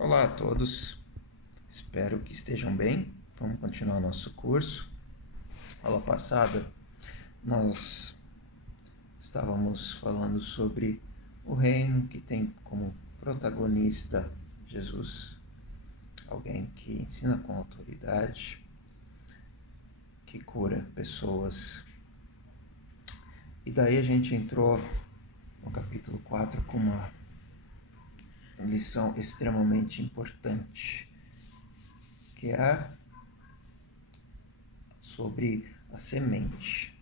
Olá a todos, espero que estejam bem. Vamos continuar nosso curso. Aula passada nós estávamos falando sobre o reino que tem como protagonista Jesus, alguém que ensina com autoridade, que cura pessoas. E daí a gente entrou no capítulo 4 com uma lição extremamente importante, que é sobre a semente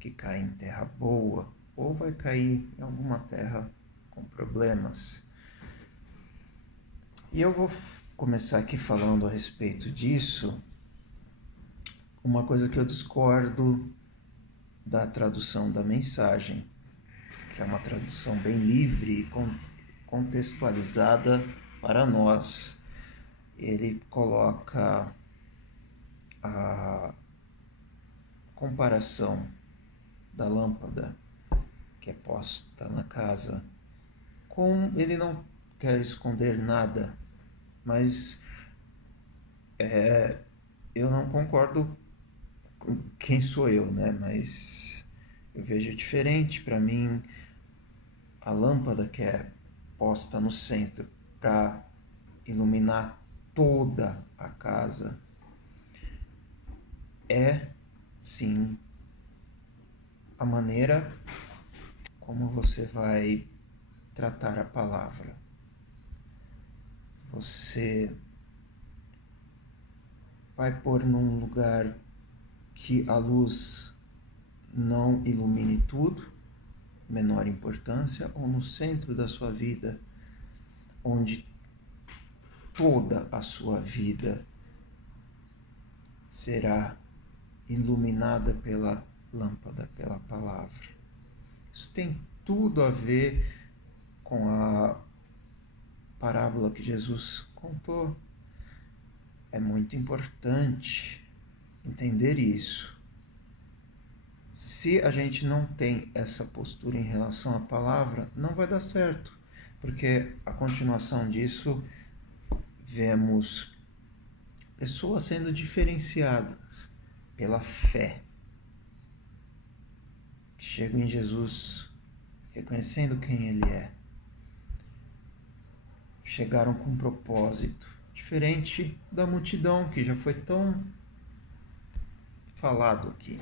que cai em terra boa ou vai cair em alguma terra com problemas. E eu vou começar aqui falando a respeito disso, uma coisa que eu discordo da tradução da mensagem, que é uma tradução bem livre e contextualizada para nós. Ele coloca a comparação da lâmpada que é posta na casa ele não quer esconder nada, mas eu não concordo com quem sou eu, né? Mas eu vejo diferente. Para mim, a lâmpada que é posta no centro para iluminar toda a casa é, sim, a maneira como você vai tratar a palavra. Você vai pôr num lugar que a luz não ilumine tudo, menor importância, ou no centro da sua vida, onde toda a sua vida será iluminada pela lâmpada, pela palavra. Isso tem tudo a ver com a parábola que Jesus contou. É muito importante entender isso. Se a gente não tem essa postura em relação à palavra, não vai dar certo, porque a continuação disso vemos pessoas sendo diferenciadas pela fé, que chegam em Jesus reconhecendo quem Ele é, chegaram com um propósito diferente da multidão que já foi tão falado aqui.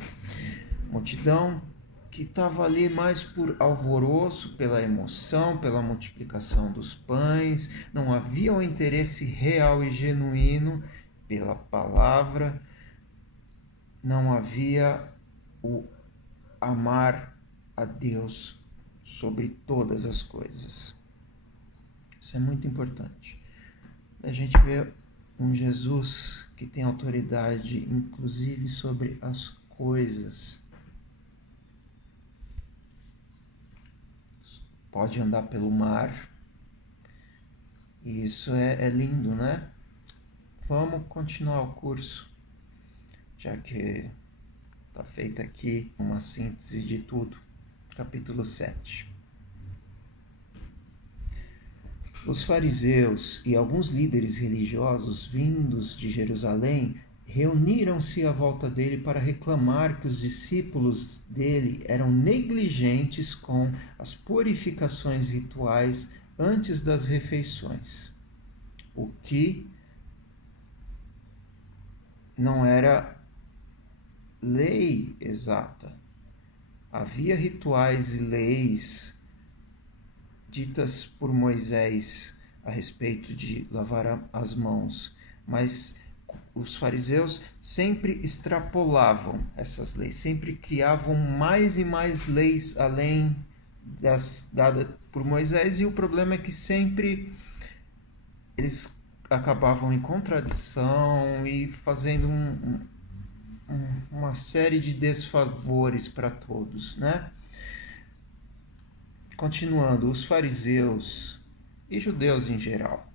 Multidão que estava ali mais por alvoroço, pela emoção, pela multiplicação dos pães, não havia um interesse real e genuíno pela palavra, não havia o amar a Deus sobre todas as coisas. Isso é muito importante. A gente vê um Jesus que tem autoridade, inclusive, sobre as coisas. Pode andar pelo mar. E isso é lindo, né? Vamos continuar o curso, já que está feita aqui uma síntese de tudo. Capítulo 7. Os fariseus e alguns líderes religiosos vindos de Jerusalém reuniram-se à volta dele para reclamar que os discípulos dele eram negligentes com as purificações rituais antes das refeições, o que não era lei exata. Havia rituais e leis ditas por Moisés a respeito de lavar as mãos, mas os fariseus sempre extrapolavam essas leis, sempre criavam mais e mais leis além das dadas por Moisés, e o problema é que sempre eles acabavam em contradição e fazendo uma série de desfavores para todos, né? Continuando, os fariseus e judeus em geral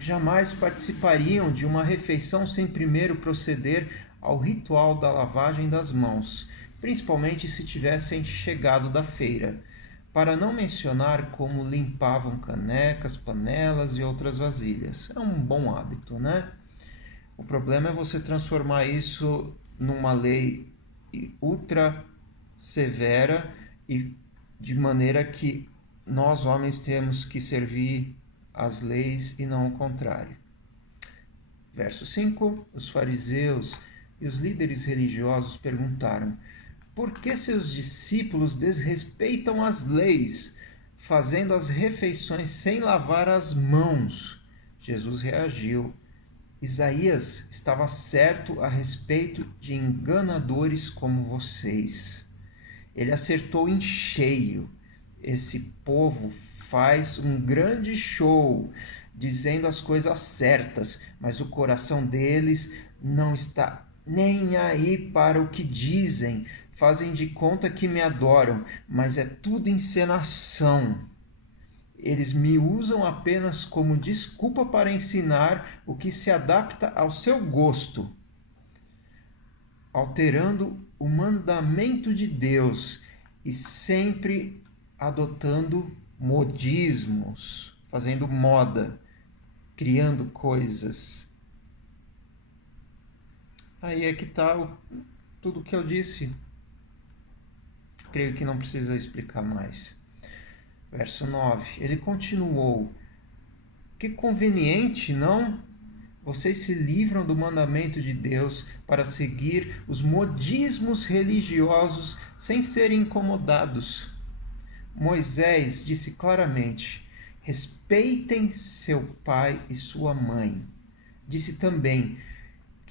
jamais participariam de uma refeição sem primeiro proceder ao ritual da lavagem das mãos, principalmente se tivessem chegado da feira. para não mencionar como limpavam canecas, panelas e outras vasilhas. É um bom hábito, né? O problema é você transformar isso numa lei ultra severa e de maneira que nós homens temos que servir as leis e não o contrário. Verso 5: Os fariseus e os líderes religiosos perguntaram: por que seus discípulos desrespeitam as leis, fazendo as refeições sem lavar as mãos? Jesus reagiu: Isaías estava certo a respeito de enganadores como vocês. Ele acertou em cheio. Esse povo faz um grande show, dizendo as coisas certas, mas o coração deles não está nem aí para o que dizem. Fazem de conta que me adoram, mas é tudo encenação. Eles me usam apenas como desculpa para ensinar o que se adapta ao seu gosto, alterando o mandamento de Deus e sempre adotando modismos, fazendo moda, criando coisas. Aí é que está tudo o que eu disse. Creio que não precisa explicar mais. Verso 9, ele continuou: que conveniente, não? Vocês se livram do mandamento de Deus para seguir os modismos religiosos sem serem incomodados. Moisés disse claramente: respeitem seu pai e sua mãe. Disse também: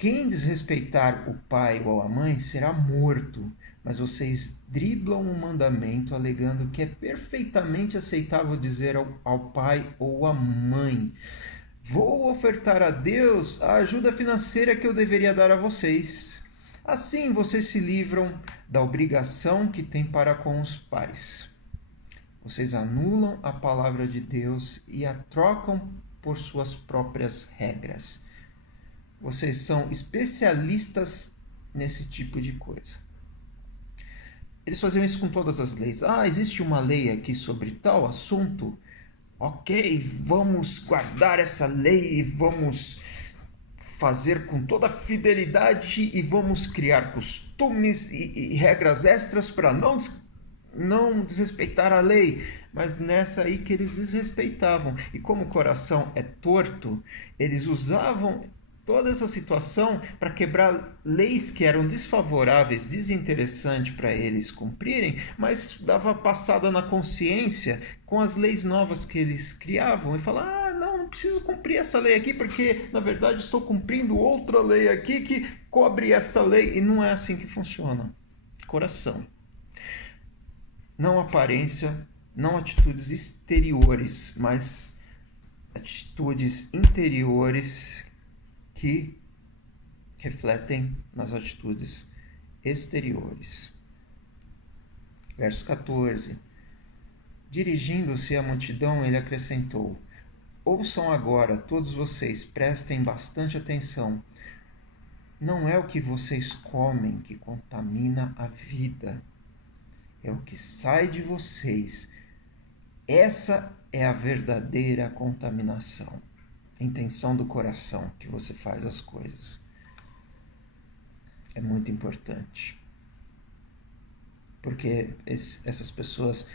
quem desrespeitar o pai ou a mãe será morto. Mas vocês driblam o mandamento alegando que é perfeitamente aceitável dizer ao pai ou à mãe: vou ofertar a Deus a ajuda financeira que eu deveria dar a vocês. Assim vocês se livram da obrigação que têm para com os pais. Vocês anulam a palavra de Deus e a trocam por suas próprias regras. Vocês são especialistas nesse tipo de coisa. Eles faziam isso com todas as leis. Existe uma lei aqui sobre tal assunto? Ok, vamos guardar essa lei e vamos fazer com toda a fidelidade e vamos criar costumes e regras extras para não desrespeitar a lei. Mas nessa aí que eles desrespeitavam. E como o coração é torto, eles usavam toda essa situação para quebrar leis que eram desfavoráveis, desinteressantes para eles cumprirem, mas dava passada na consciência com as leis novas que eles criavam e falar: não preciso cumprir essa lei aqui porque na verdade estou cumprindo outra lei aqui que cobre esta lei. E não é assim que funciona. Coração. Não aparência, não atitudes exteriores, mas atitudes interiores que refletem nas atitudes exteriores. Verso 14. Dirigindo-se à multidão, ele acrescentou: ouçam agora, todos vocês, prestem bastante atenção. Não é o que vocês comem que contamina a vida, é o que sai de vocês. Essa é a verdadeira contaminação. Intenção do coração que você faz as coisas. É muito importante. Porque essas pessoas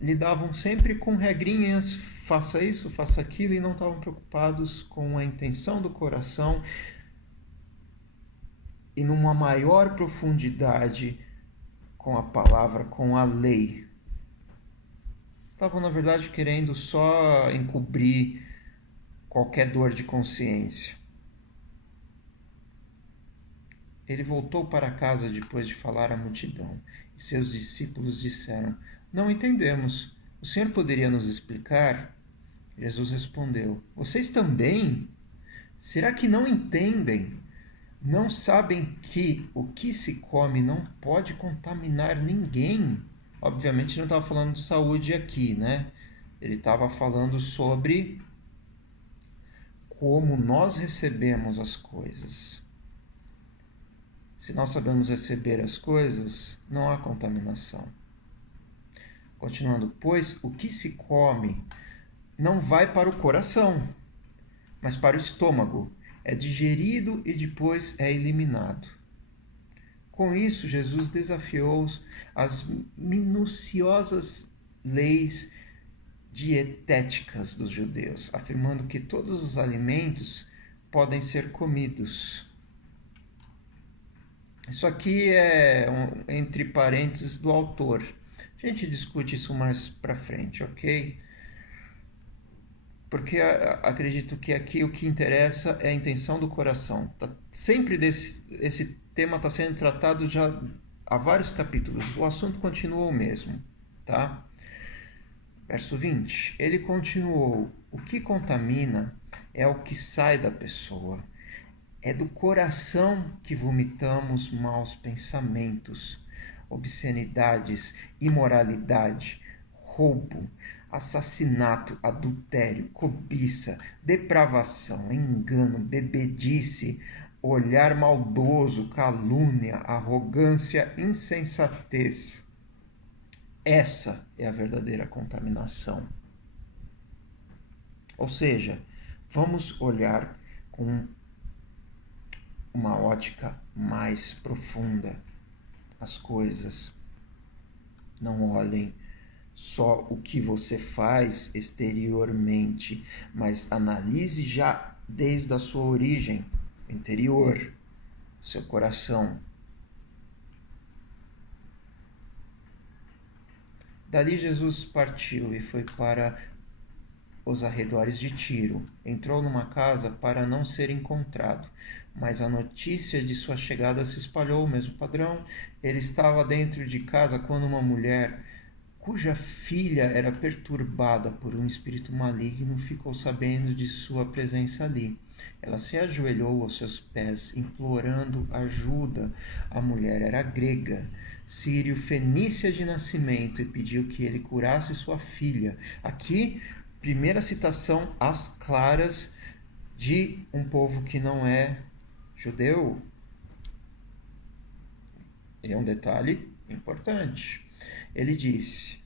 lidavam sempre com regrinhas, faça isso, faça aquilo, e não estavam preocupados com a intenção do coração e numa maior profundidade com a palavra, com a lei. Estavam, na verdade, querendo só encobrir qualquer dor de consciência. Ele voltou para casa depois de falar à multidão, e seus discípulos disseram: não entendemos. O Senhor poderia nos explicar? Jesus respondeu: vocês também? Será que não entendem? Não sabem que o que se come não pode contaminar ninguém? Obviamente não estava falando de saúde aqui, né? Ele estava falando sobre como nós recebemos as coisas. Se nós sabemos receber as coisas, não há contaminação. Continuando, pois o que se come não vai para o coração, mas para o estômago, é digerido e depois é eliminado. Com isso, Jesus desafiou as minuciosas leis dietéticas dos judeus, afirmando que todos os alimentos podem ser comidos. Isso aqui é entre parênteses do autor. A gente discute isso mais para frente, ok? Porque acredito que aqui o que interessa é a intenção do coração. Sempre esse tema está sendo tratado já há vários capítulos. O assunto continua o mesmo, tá? Verso 20. Ele continuou: o que contamina é o que sai da pessoa. É do coração que vomitamos maus pensamentos, obscenidades, imoralidade, roubo, assassinato, adultério, cobiça, depravação, engano, bebedice, olhar maldoso, calúnia, arrogância, insensatez. Essa é a verdadeira contaminação. Ou seja, vamos olhar com uma ótica mais profunda as coisas. Não olhem só o que você faz exteriormente, mas analise já desde a sua origem interior, seu coração. Dali Jesus partiu e foi para os arredores de Tiro. Entrou numa casa para não ser encontrado, mas a notícia de sua chegada se espalhou, o mesmo padrão. Ele estava dentro de casa quando uma mulher, cuja filha era perturbada por um espírito maligno, ficou sabendo de sua presença ali. Ela se ajoelhou aos seus pés, implorando ajuda. A mulher era grega, sírio-fenícia de nascimento, e pediu que ele curasse sua filha. Aqui, primeira citação às claras de um povo que não é judeu. É um detalhe importante. Ele disse: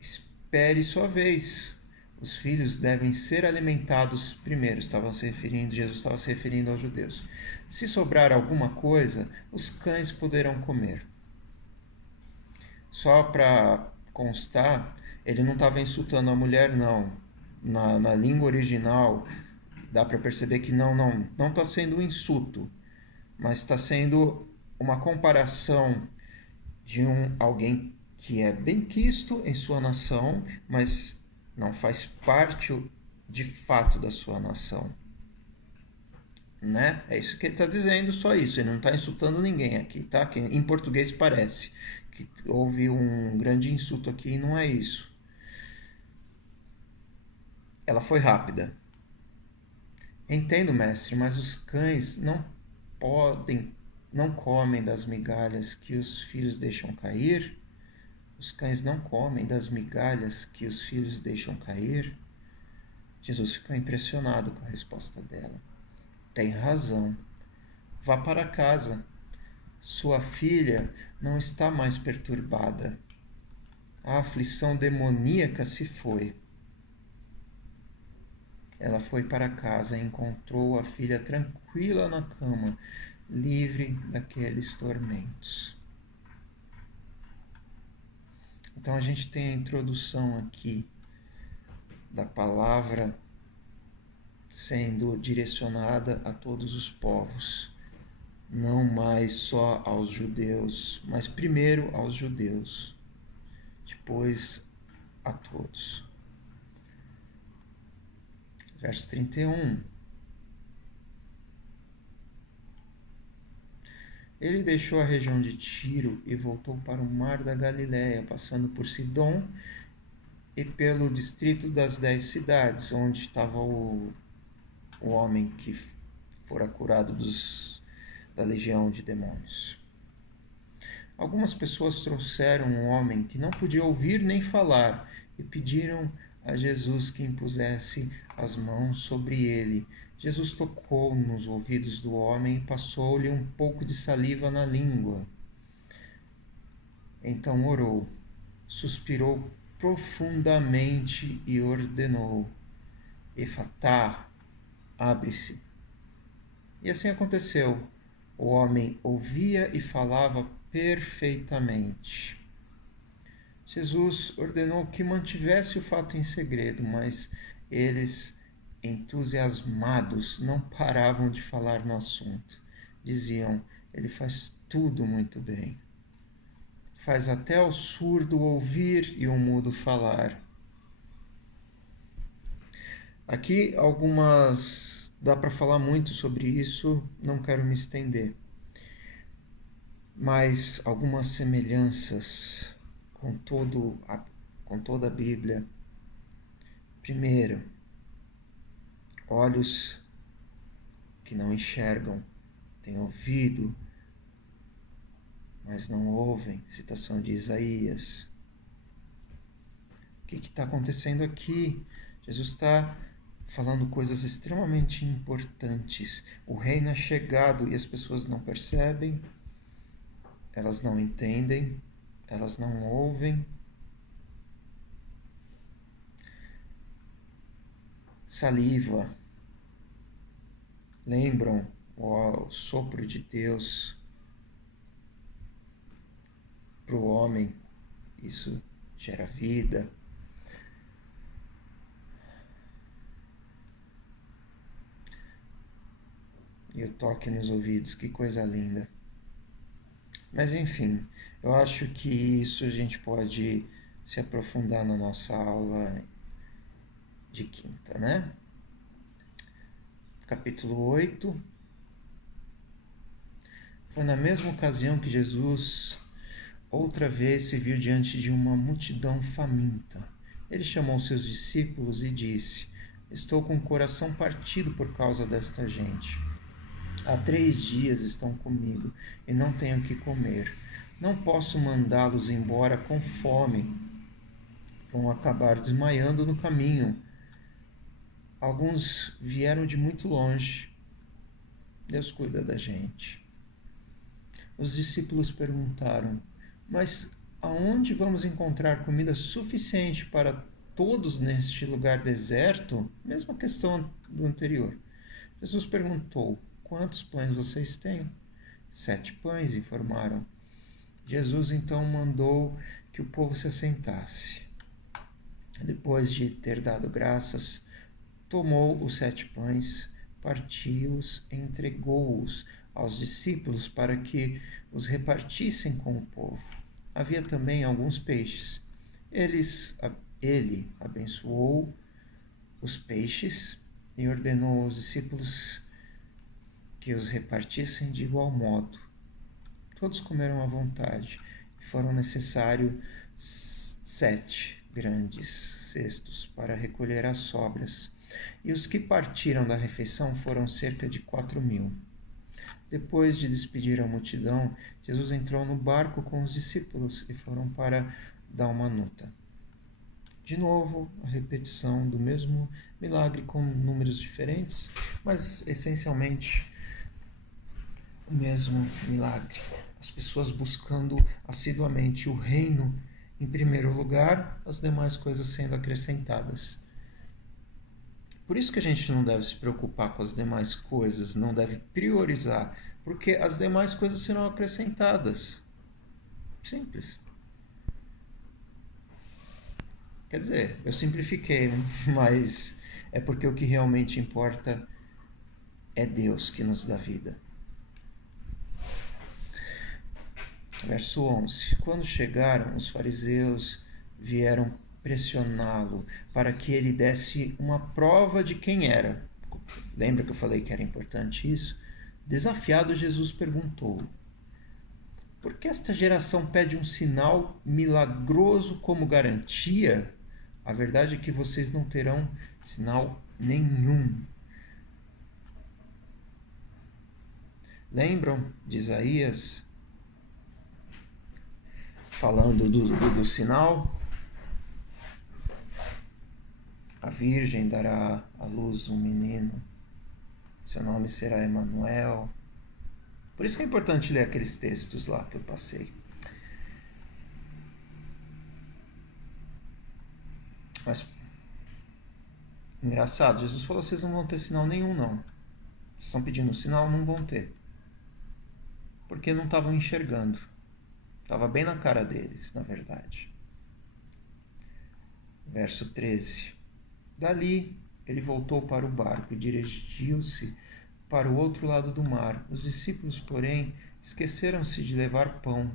espere sua vez. Os filhos devem ser alimentados primeiro. Jesus estava se referindo aos judeus. Se sobrar alguma coisa, os cães poderão comer. Só para constar, ele não estava insultando a mulher, não. Na língua original, dá para perceber que não está sendo um insulto, mas está sendo uma comparação de alguém que é benquisto em sua nação, mas não faz parte de fato da sua nação. Né? É isso que ele está dizendo, só isso. Ele não está insultando ninguém aqui, tá? Que em português parece que houve um grande insulto aqui e não é isso. Ela foi rápida. Entendo, mestre, mas os cães não comem das migalhas que os filhos deixam cair? Os cães não comem das migalhas que os filhos deixam cair? Jesus ficou impressionado com a resposta dela. Tem razão. Vá para casa. Sua filha não está mais perturbada. A aflição demoníaca se foi. Ela foi para casa e encontrou a filha tranquila na cama, livre daqueles tormentos. Então a gente tem a introdução aqui da palavra sendo direcionada a todos os povos, não mais só aos judeus, mas primeiro aos judeus, depois a todos. Verso 31. Ele deixou a região de Tiro e voltou para o mar da Galileia, passando por Sidom e pelo distrito das 10 cidades, onde estava o homem que fora curado da legião de demônios. Algumas pessoas trouxeram um homem que não podia ouvir nem falar e pediram a Jesus que impusesse as mãos sobre ele. Jesus tocou nos ouvidos do homem e passou-lhe um pouco de saliva na língua. Então orou: suspirou profundamente e ordenou: Efatá, abre-se. E assim aconteceu. O homem ouvia e falava perfeitamente. Jesus ordenou que mantivesse o fato em segredo, mas eles, entusiasmados, não paravam de falar no assunto. Diziam: ele faz tudo muito bem. Faz até o surdo ouvir e o mudo falar. Aqui dá para falar muito sobre isso, não quero me estender. Mas algumas semelhanças com toda a Bíblia. Primeiro, olhos que não enxergam, têm ouvido, mas não ouvem. Citação de Isaías. O que está acontecendo aqui? Jesus está falando coisas extremamente importantes. O reino é chegado e as pessoas não percebem, elas não entendem, elas não ouvem. Saliva. Lembram o sopro de Deus para o homem? Isso gera vida. E o toque nos ouvidos, que coisa linda. Mas enfim, eu acho que isso a gente pode se aprofundar na nossa aula de quinta, né? Capítulo 8. Foi na mesma ocasião que Jesus outra vez se viu diante de uma multidão faminta. Ele chamou seus discípulos e disse: Estou com o coração partido por causa desta gente. Há 3 dias estão comigo e não tenho o que comer. Não posso mandá-los embora com fome. Vão acabar desmaiando no caminho. Alguns vieram de muito longe. Deus cuida da gente. Os discípulos perguntaram: Mas aonde vamos encontrar comida suficiente para todos neste lugar deserto? Mesma questão do anterior. Jesus perguntou: Quantos pães vocês têm? 7 pães, informaram. Jesus então mandou que o povo se assentasse. Depois de ter dado graças, tomou os 7 pães, partiu-os e entregou-os aos discípulos para que os repartissem com o povo. Havia também alguns peixes. Ele abençoou os peixes e ordenou aos discípulos que os repartissem de igual modo. Todos comeram à vontade e foram necessários 7 grandes cestos para recolher as sobras. E os que partiram da refeição foram cerca de 4.000. Depois de despedir a multidão, Jesus entrou no barco com os discípulos e foram para Dalmanuta. De novo, a repetição do mesmo milagre com números diferentes, mas essencialmente o mesmo milagre. As pessoas buscando assiduamente o reino em primeiro lugar, as demais coisas sendo acrescentadas. Por isso que a gente não deve se preocupar com as demais coisas, não deve priorizar, porque as demais coisas serão acrescentadas. Simples. Quer dizer, eu simplifiquei, mas é porque o que realmente importa é Deus que nos dá vida. Verso 11. Quando chegaram, os fariseus vieram pressioná-lo para que ele desse uma prova de quem era. Lembra que eu falei que era importante isso? Desafiado, Jesus perguntou: Por que esta geração pede um sinal milagroso como garantia? A verdade é que vocês não terão sinal nenhum. Lembram de Isaías falando do sinal? A Virgem dará à luz um menino, seu nome será Emanuel. Por isso que é importante ler aqueles textos lá que eu passei. Mas, engraçado, Jesus falou, vocês não vão ter sinal nenhum, não. Vocês estão pedindo sinal, não vão ter. Porque não estavam enxergando. Estava bem na cara deles, na verdade. Verso 13. Dali, ele voltou para o barco e dirigiu-se para o outro lado do mar. Os discípulos, porém, esqueceram-se de levar pão,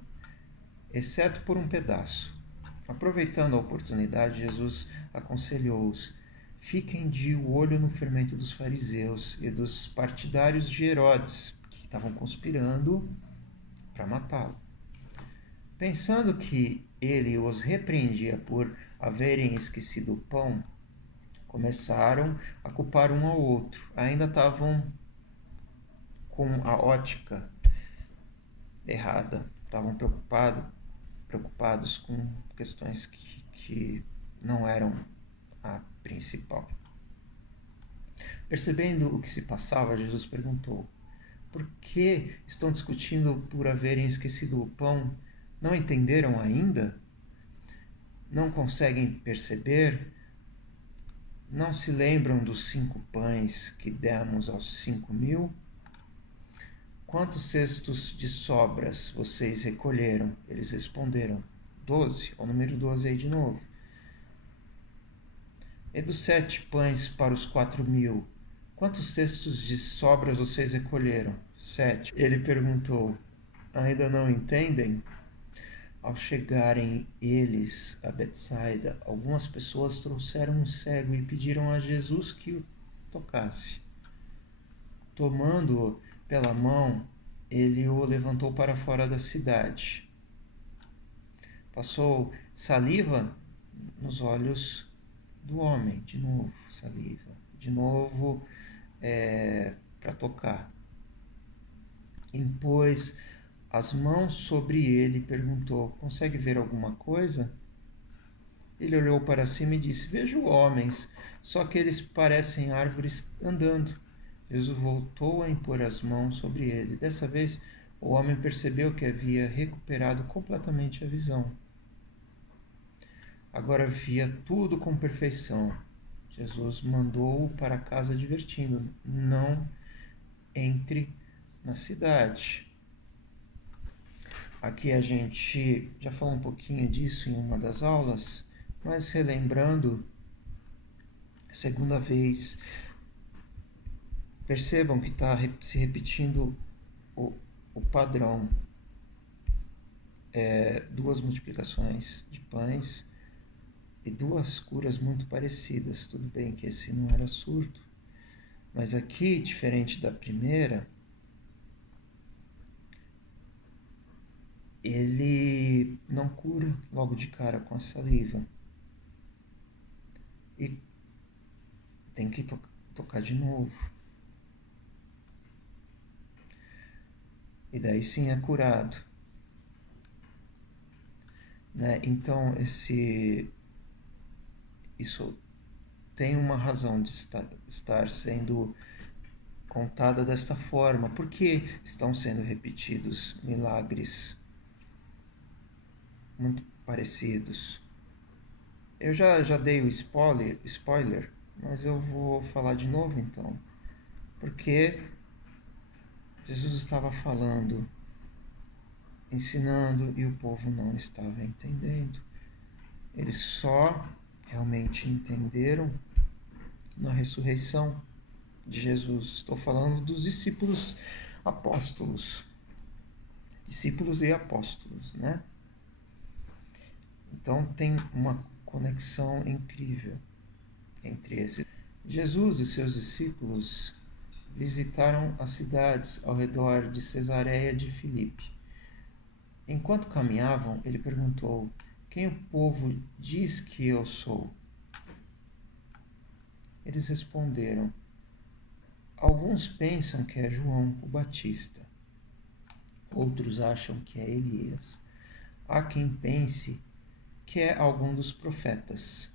exceto por um pedaço. Aproveitando a oportunidade, Jesus aconselhou-os: fiquem de olho no fermento dos fariseus e dos partidários de Herodes, que estavam conspirando para matá-lo. Pensando que ele os repreendia por haverem esquecido o pão, começaram a culpar um ao outro. Ainda estavam com a ótica errada, estavam preocupados com questões que não eram a principal. Percebendo o que se passava, Jesus perguntou: por que estão discutindo por haverem esquecido o pão? Não entenderam ainda? Não conseguem perceber? Não se lembram dos 5 pães que demos aos 5.000? Quantos cestos de sobras vocês recolheram? Eles responderam: 12, o número 12 aí de novo. E dos 7 pães para os 4.000, quantos cestos de sobras vocês recolheram? 7. Ele perguntou: ainda não entendem? Ao chegarem eles a Betsaida, algumas pessoas trouxeram um cego e pediram a Jesus que o tocasse. Tomando-o pela mão, ele o levantou para fora da cidade. Passou saliva nos olhos do homem, de novo, saliva, de novo para tocar. Impôs as mãos sobre ele e perguntou: consegue ver alguma coisa? Ele olhou para cima e disse: vejo homens, só que eles parecem árvores andando. Jesus voltou a impor as mãos sobre ele. Dessa vez, o homem percebeu que havia recuperado completamente a visão. Agora via tudo com perfeição. Jesus mandou-o para casa advertindo: não entre na cidade. Aqui a gente já falou um pouquinho disso em uma das aulas, mas relembrando, segunda vez, percebam que está se repetindo o padrão. 2 multiplicações de pães e 2 curas muito parecidas. Tudo bem que esse não era surdo, mas aqui, diferente da primeira, ele não cura logo de cara com a saliva. E tem que tocar de novo. E daí sim é curado. Né? Então, isso tem uma razão de estar sendo contada desta forma. Por que estão sendo repetidos milagres muito parecidos? Eu já dei o spoiler, mas eu vou falar de novo então. Porque Jesus estava falando, ensinando, e o povo não estava entendendo. Eles só realmente entenderam na ressurreição de Jesus. Estou falando dos discípulos apóstolos. Discípulos e apóstolos, né? Então tem uma conexão incrível entre esses. Jesus e seus discípulos visitaram as cidades ao redor de Cesareia de Filipe. Enquanto caminhavam, ele perguntou: quem o povo diz que eu sou? Eles responderam: alguns pensam que é João o Batista, outros acham que é Elias. Há quem pense que é algum dos profetas.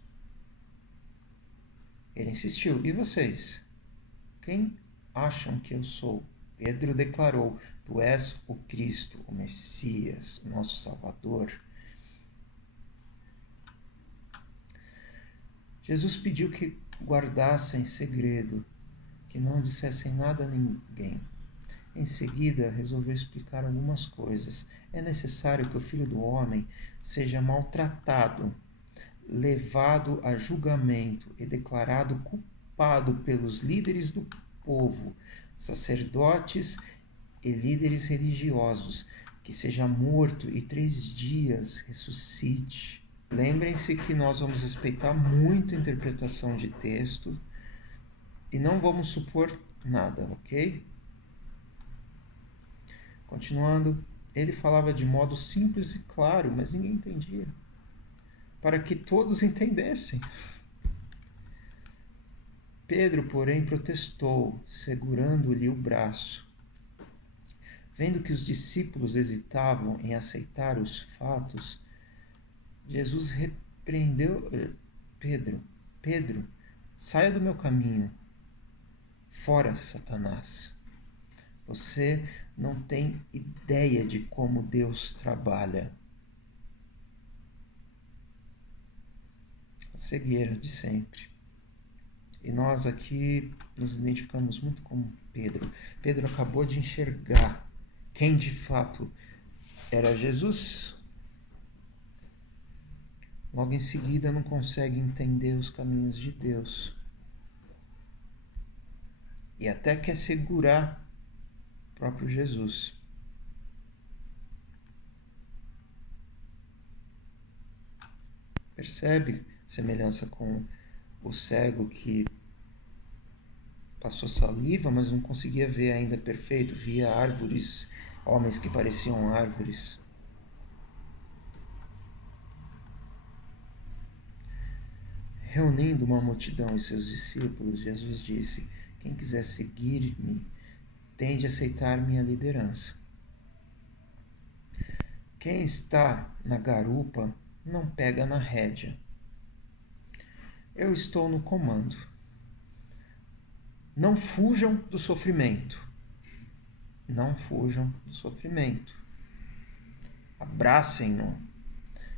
Ele insistiu: e vocês? Quem acham que eu sou? Pedro declarou: tu és o Cristo, o Messias, o nosso Salvador. Jesus pediu que guardassem segredo, que não dissessem nada a ninguém. Em seguida, resolveu explicar algumas coisas. É necessário que o Filho do Homem seja maltratado, levado a julgamento e declarado culpado pelos líderes do povo, sacerdotes e líderes religiosos, que seja morto e 3 dias ressuscite. Lembrem-se que nós vamos respeitar muito a interpretação de texto e não vamos supor nada, ok? Continuando, ele falava de modo simples e claro, mas ninguém entendia, para que todos entendessem. Pedro, porém, protestou, segurando-lhe o braço. Vendo que os discípulos hesitavam em aceitar os fatos, Jesus repreendeu Pedro. Pedro, saia do meu caminho. Fora, Satanás. Você não tem ideia de como Deus trabalha. A cegueira de sempre. E nós aqui nos identificamos muito com Pedro. Pedro acabou de enxergar quem de fato era Jesus. Logo em seguida não consegue entender os caminhos de Deus. E até quer segurar o próprio Jesus. Percebe semelhança com o cego que passou saliva, mas não conseguia ver ainda perfeito, via árvores, homens que pareciam árvores. Reunindo uma multidão e seus discípulos, Jesus disse: quem quiser seguir-me, tem de aceitar minha liderança. Quem está na garupa não pega na rédea. Eu estou no comando. Não fujam do sofrimento. Não fujam do sofrimento. Abracem-no.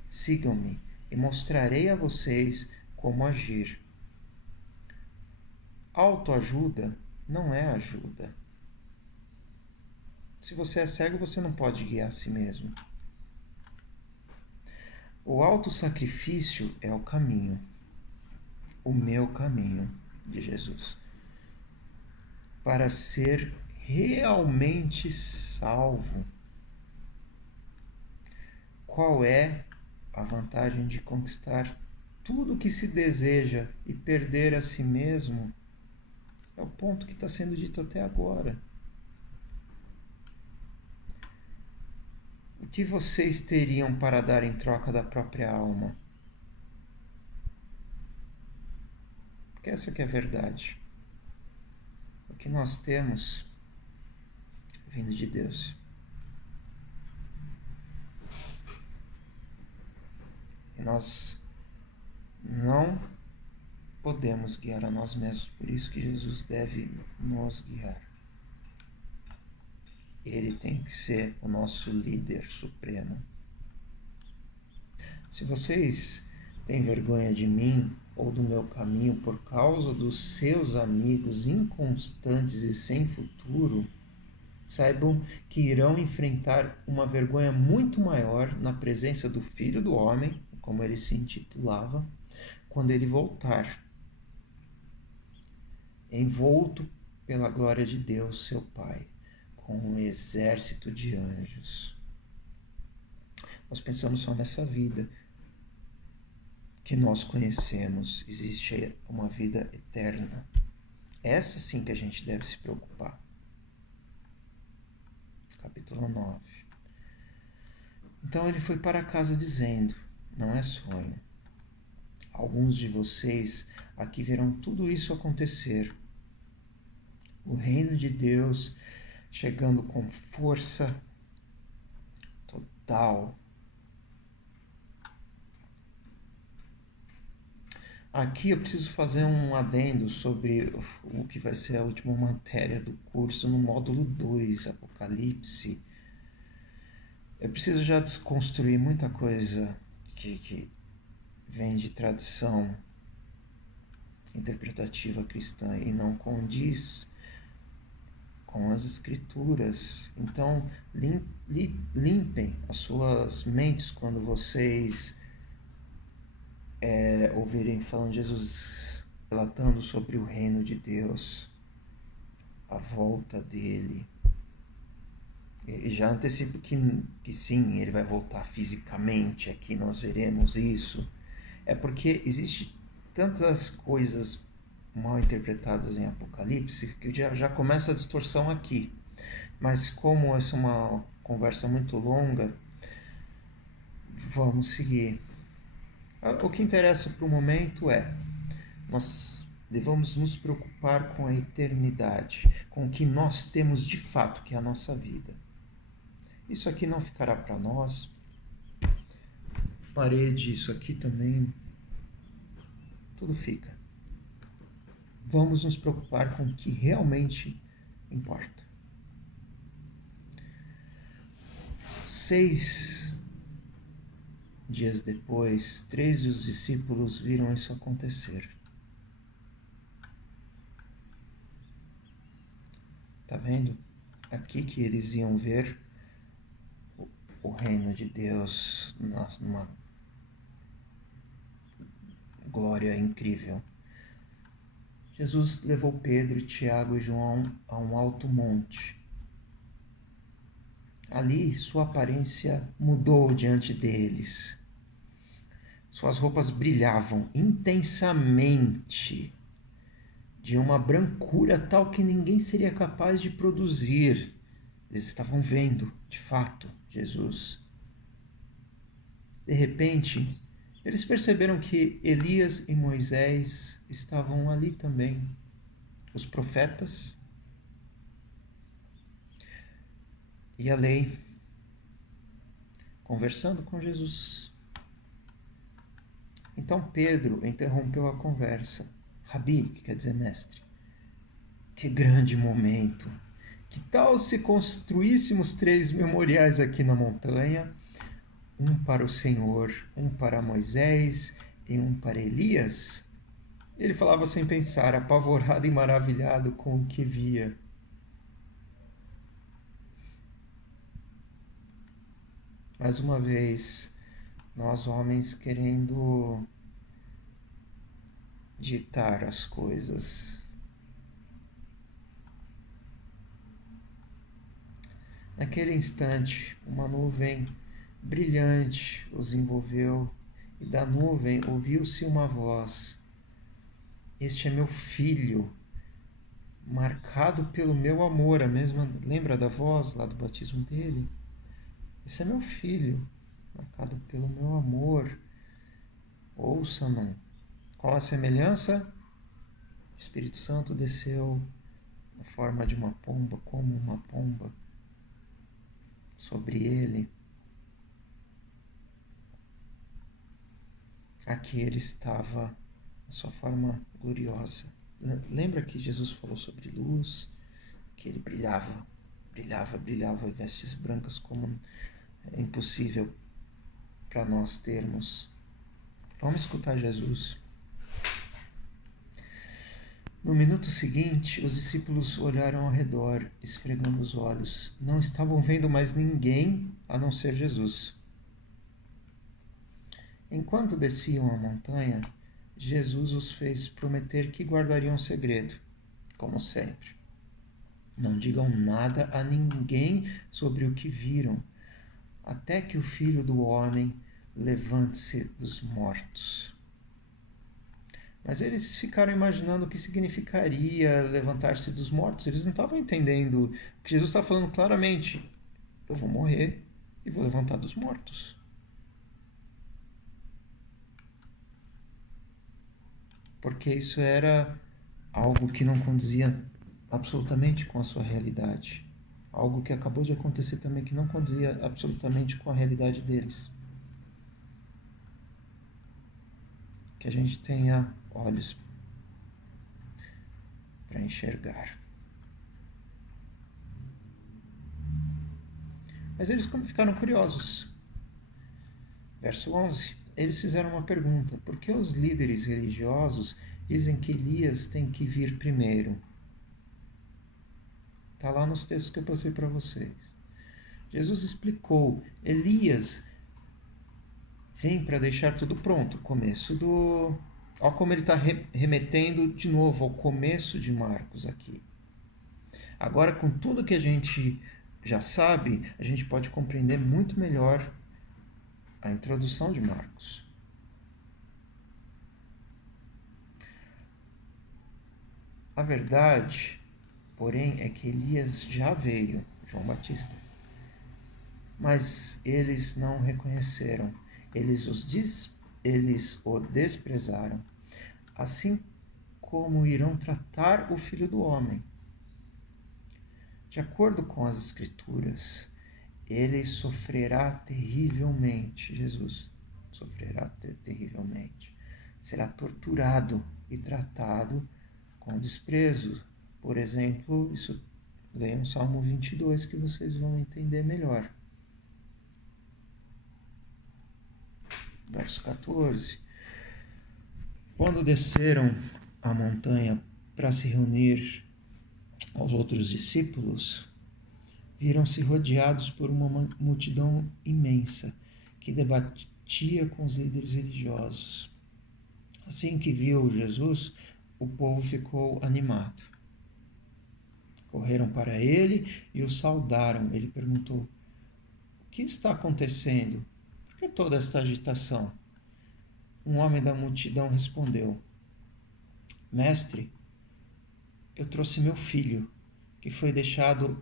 Sigam-me e mostrarei a vocês como agir. Autoajuda não é ajuda. Se você é cego, você não pode guiar a si mesmo. O autossacrifício é o caminho. O meu caminho de Jesus. Para ser realmente salvo. Qual é a vantagem de conquistar tudo o que se deseja e perder a si mesmo? É o ponto que está sendo dito até agora. O que vocês teriam para dar em troca da própria alma? Porque essa que é a verdade. O que nós temos vindo de Deus. E nós não podemos guiar a nós mesmos, por isso que Jesus deve nos guiar. Ele tem que ser o nosso líder supremo. Se vocês têm vergonha de mim ou do meu caminho por causa dos seus amigos inconstantes e sem futuro, saibam que irão enfrentar uma vergonha muito maior na presença do Filho do Homem, como ele se intitulava, quando ele voltar, envolto pela glória de Deus, seu Pai, com um exército de anjos. Nós pensamos só nessa vida que nós conhecemos. Existe uma vida eterna. Essa sim que a gente deve se preocupar. Capítulo 9. Então ele foi para casa dizendo: não é sonho. Alguns de vocês aqui verão tudo isso acontecer. O reino de Deus chegando com força total. Aqui eu preciso fazer um adendo sobre o que vai ser a última matéria do curso no módulo 2, Apocalipse. Eu preciso já desconstruir muita coisa que vem de tradição interpretativa cristã e não condiz com as escrituras. Então, limpem as suas mentes quando vocês ouvirem falando de Jesus, relatando sobre o reino de Deus, a volta dele. E já antecipo que sim, ele vai voltar fisicamente, aqui nós veremos isso. É porque existe tantas coisas mal interpretadas em Apocalipse que já começa a distorção aqui. Mas como essa é uma conversa muito longa, vamos seguir. O que interessa para o momento é nós devemos nos preocupar com a eternidade, com o que nós temos de fato, que é a nossa vida. Isso aqui não ficará para nós. Parede, isso aqui também. Tudo fica. Vamos nos preocupar com o que realmente importa. 6 dias depois, 3 dos discípulos viram isso acontecer. Tá vendo? Aqui que eles iam ver o reino de Deus numa glória incrível. Jesus levou Pedro, Tiago e João a um alto monte. Ali sua aparência mudou diante deles. Suas roupas brilhavam intensamente, de uma brancura tal que ninguém seria capaz de produzir. Eles estavam vendo, de fato, Jesus. De repente, eles perceberam que Elias e Moisés estavam ali também. Os profetas e a lei, conversando com Jesus. Então Pedro interrompeu a conversa. Rabi, que quer dizer mestre, que grande momento! Que tal se construíssemos 3 memoriais aqui na montanha? Um para o Senhor, um para Moisés e um para Elias? Ele falava sem pensar, apavorado e maravilhado com o que via. Mais uma vez, nós homens querendo ditar as coisas. Naquele instante, uma nuvem brilhante os envolveu e da nuvem ouviu-se uma voz: Este é meu filho, marcado pelo meu amor. A mesma, lembra da voz lá do batismo dele? Esse é meu filho, marcado pelo meu amor. Ouçam-no. Qual a semelhança? O Espírito Santo desceu na forma de uma pomba, como uma pomba, sobre ele. Aqui ele estava na sua forma gloriosa. Lembra que Jesus falou sobre luz? Que ele brilhava, e vestes brancas como é impossível para nós termos. Vamos escutar Jesus. No minuto seguinte, os discípulos olharam ao redor, esfregando os olhos. Não estavam vendo mais ninguém a não ser Jesus. Enquanto desciam a montanha, Jesus os fez prometer que guardariam o segredo, como sempre. Não digam nada a ninguém sobre o que viram, até que o Filho do Homem levante-se dos mortos. Mas eles ficaram imaginando o que significaria levantar-se dos mortos. Eles não estavam entendendo o que Jesus está falando claramente. Eu vou morrer e vou levantar dos mortos. Porque isso era algo que não condizia absolutamente com a sua realidade. Algo que acabou de acontecer também que não condizia absolutamente com a realidade deles. Que a gente tenha olhos para enxergar. Mas eles ficaram curiosos. Verso 11. Eles fizeram uma pergunta: por que os líderes religiosos dizem que Elias tem que vir primeiro. Está lá nos textos que eu passei para vocês. Jesus explicou, Elias vem para deixar tudo pronto. Começo do... Olha como ele está remetendo de novo ao começo de Marcos aqui. Agora, com tudo que a gente já sabe, a gente pode compreender muito melhor a introdução de Marcos. A verdade, porém, é que Elias já veio, João Batista. Mas eles não reconheceram, eles o desprezaram, assim como irão tratar o Filho do Homem. De acordo com as Escrituras, ele sofrerá terrivelmente, Jesus sofrerá terrivelmente, será torturado e tratado com desprezo. Por exemplo, isso leiam Salmo 22 que vocês vão entender melhor. Verso 14. Quando desceram a montanha para se reunir aos outros discípulos, viram-se rodeados por uma multidão imensa que debatia com os líderes religiosos. Assim que viu Jesus, o povo ficou animado. Correram para ele e o saudaram. Ele perguntou: o que está acontecendo? Por que toda esta agitação? Um homem da multidão respondeu: Mestre, eu trouxe meu filho, que foi deixado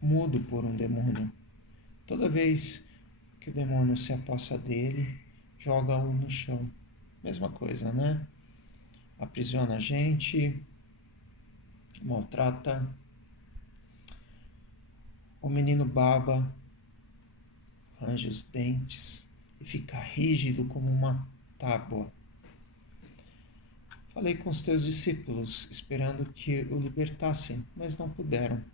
mudo por um demônio. Toda vez que o demônio se apossa dele, joga-o no chão. Mesma coisa, né? Aprisiona a gente, maltrata. O menino baba, range os dentes e fica rígido como uma tábua. Falei com os teus discípulos, esperando que o libertassem, mas não puderam.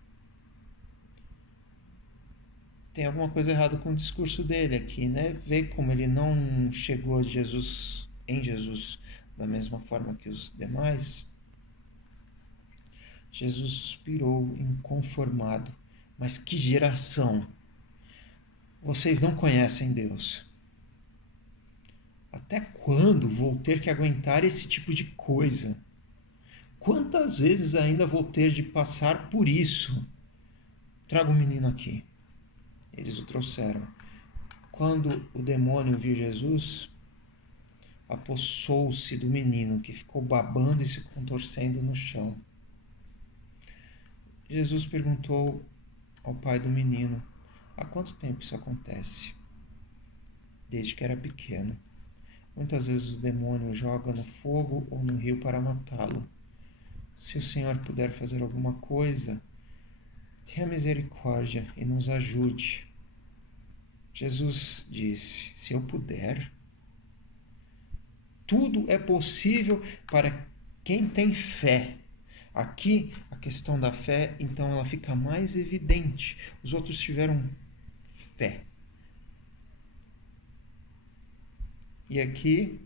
Tem alguma coisa errada com o discurso dele aqui, né? Vê como ele não chegou em Jesus da mesma forma que os demais. Jesus suspirou, inconformado. Mas que geração! Vocês não conhecem Deus. Até quando vou ter que aguentar esse tipo de coisa? Quantas vezes ainda vou ter de passar por isso? Traga o menino aqui. Eles o trouxeram. Quando o demônio viu Jesus, apossou-se do menino, que ficou babando e se contorcendo no chão. Jesus perguntou ao pai do menino: há quanto tempo isso acontece? Desde que era pequeno. Muitas vezes o demônio o joga no fogo ou no rio para matá-lo. Se o Senhor puder fazer alguma coisa, tenha misericórdia e nos ajude. Jesus disse: se eu puder, tudo é possível para quem tem fé. Aqui, a questão da fé, então, ela fica mais evidente. Os outros tiveram fé. E aqui,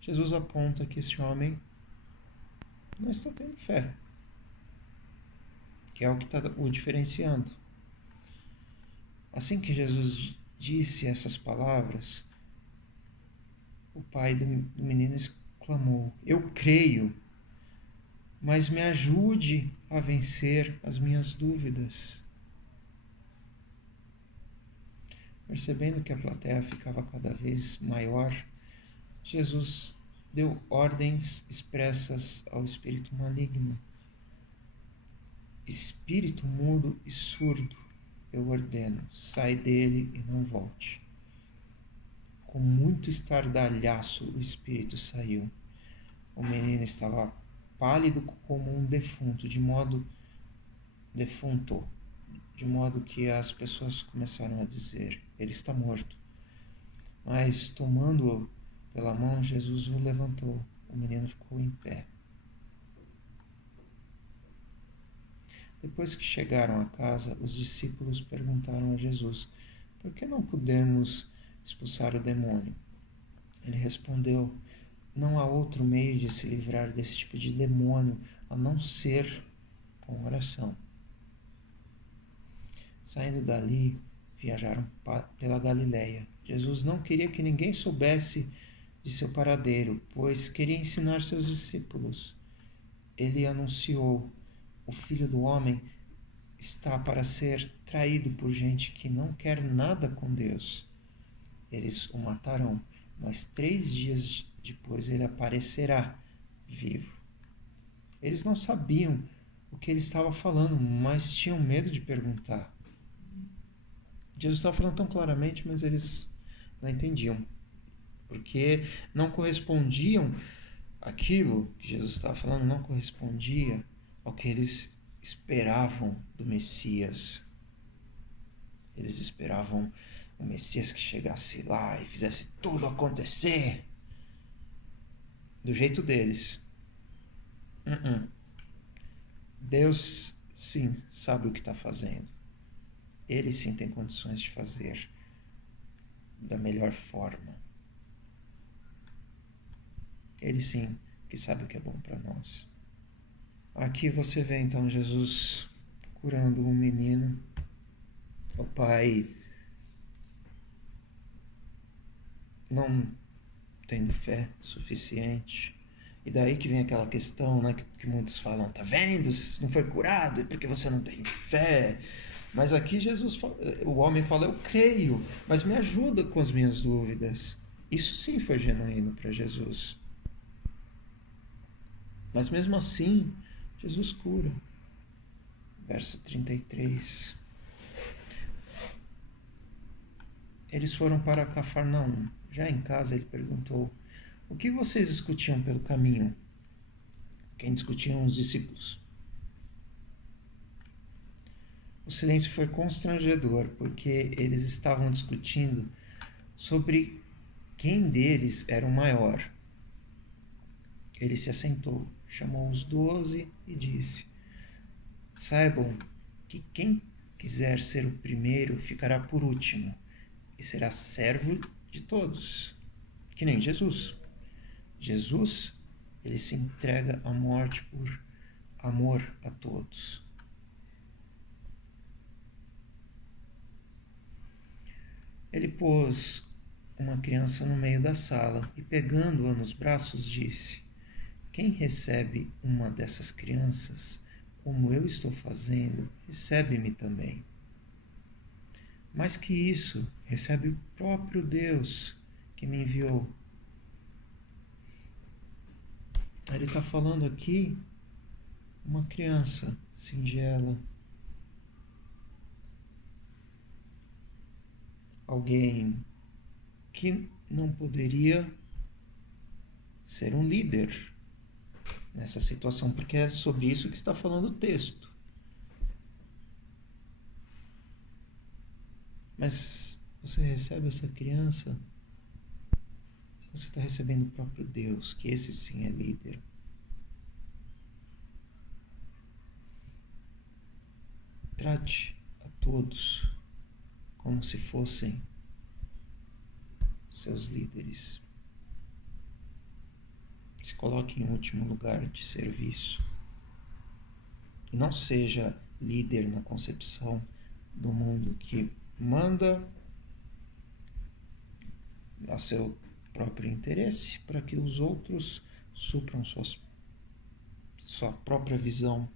Jesus aponta que esse homem não está tendo fé, que é o que está o diferenciando. Assim que Jesus disse essas palavras, o pai do menino exclamou: eu creio, mas me ajude a vencer as minhas dúvidas. Percebendo que a plateia ficava cada vez maior, Jesus deu ordens expressas ao espírito maligno. Espírito mudo e surdo, eu ordeno, sai dele e não volte. Com muito estardalhaço o espírito saiu. O menino estava pálido como um defunto, de modo que as pessoas começaram a dizer: ele está morto. Mas, tomando-o pela mão, Jesus o levantou. O menino ficou em pé. Depois que chegaram a casa, os discípulos perguntaram a Jesus: por que não pudemos expulsar o demônio? Ele respondeu: não há outro meio de se livrar desse tipo de demônio a não ser com oração. Saindo dali, viajaram pela Galileia. Jesus não queria que ninguém soubesse de seu paradeiro, pois queria ensinar seus discípulos. Ele anunciou: o Filho do Homem está para ser traído por gente que não quer nada com Deus. Eles o matarão, mas 3 dias depois ele aparecerá vivo. Eles não sabiam o que ele estava falando, mas tinham medo de perguntar. Jesus estava falando tão claramente, mas eles não entendiam, porque não correspondiam, aquilo que Jesus estava falando não correspondia ao que eles esperavam do Messias. Eles esperavam o Messias que chegasse lá e fizesse tudo acontecer do jeito deles. Deus sim sabe o que está fazendo. Ele sim tem condições de fazer da melhor forma. Ele sim que sabe o que é bom para nós. Aqui você vê então Jesus curando um menino. O pai não tendo fé suficiente. E daí que vem aquela questão, né, que muitos falam: tá vendo? Não foi curado, é porque você não tem fé. Mas aqui Jesus, o homem fala: eu creio, mas me ajuda com as minhas dúvidas. Isso sim foi genuíno para Jesus. Mas mesmo assim, Jesus cura. Verso 33. Eles foram para Cafarnaum. Já em casa ele perguntou: o que vocês discutiam pelo caminho? Quem discutiam os discípulos? O silêncio foi constrangedor, porque eles estavam discutindo sobre quem deles era o maior. Ele se assentou, chamou os 12 e disse: saibam que quem quiser ser o primeiro ficará por último e será servo de todos, que nem Jesus. Jesus, ele se entrega à morte por amor a todos. Ele pôs uma criança no meio da sala e, pegando-a nos braços, disse: quem recebe uma dessas crianças, como eu estou fazendo, recebe-me também. Mais que isso, recebe o próprio Deus que me enviou. Ele está falando aqui uma criança singela, alguém que não poderia ser um líder nessa situação, porque é sobre isso que está falando o texto. Mas você recebe essa criança, você está recebendo o próprio Deus, que esse sim é líder. Trate a todos como se fossem seus líderes. Se coloque em último lugar de serviço. E não seja líder na concepção do mundo que manda a seu próprio interesse para que os outros supram sua própria visão.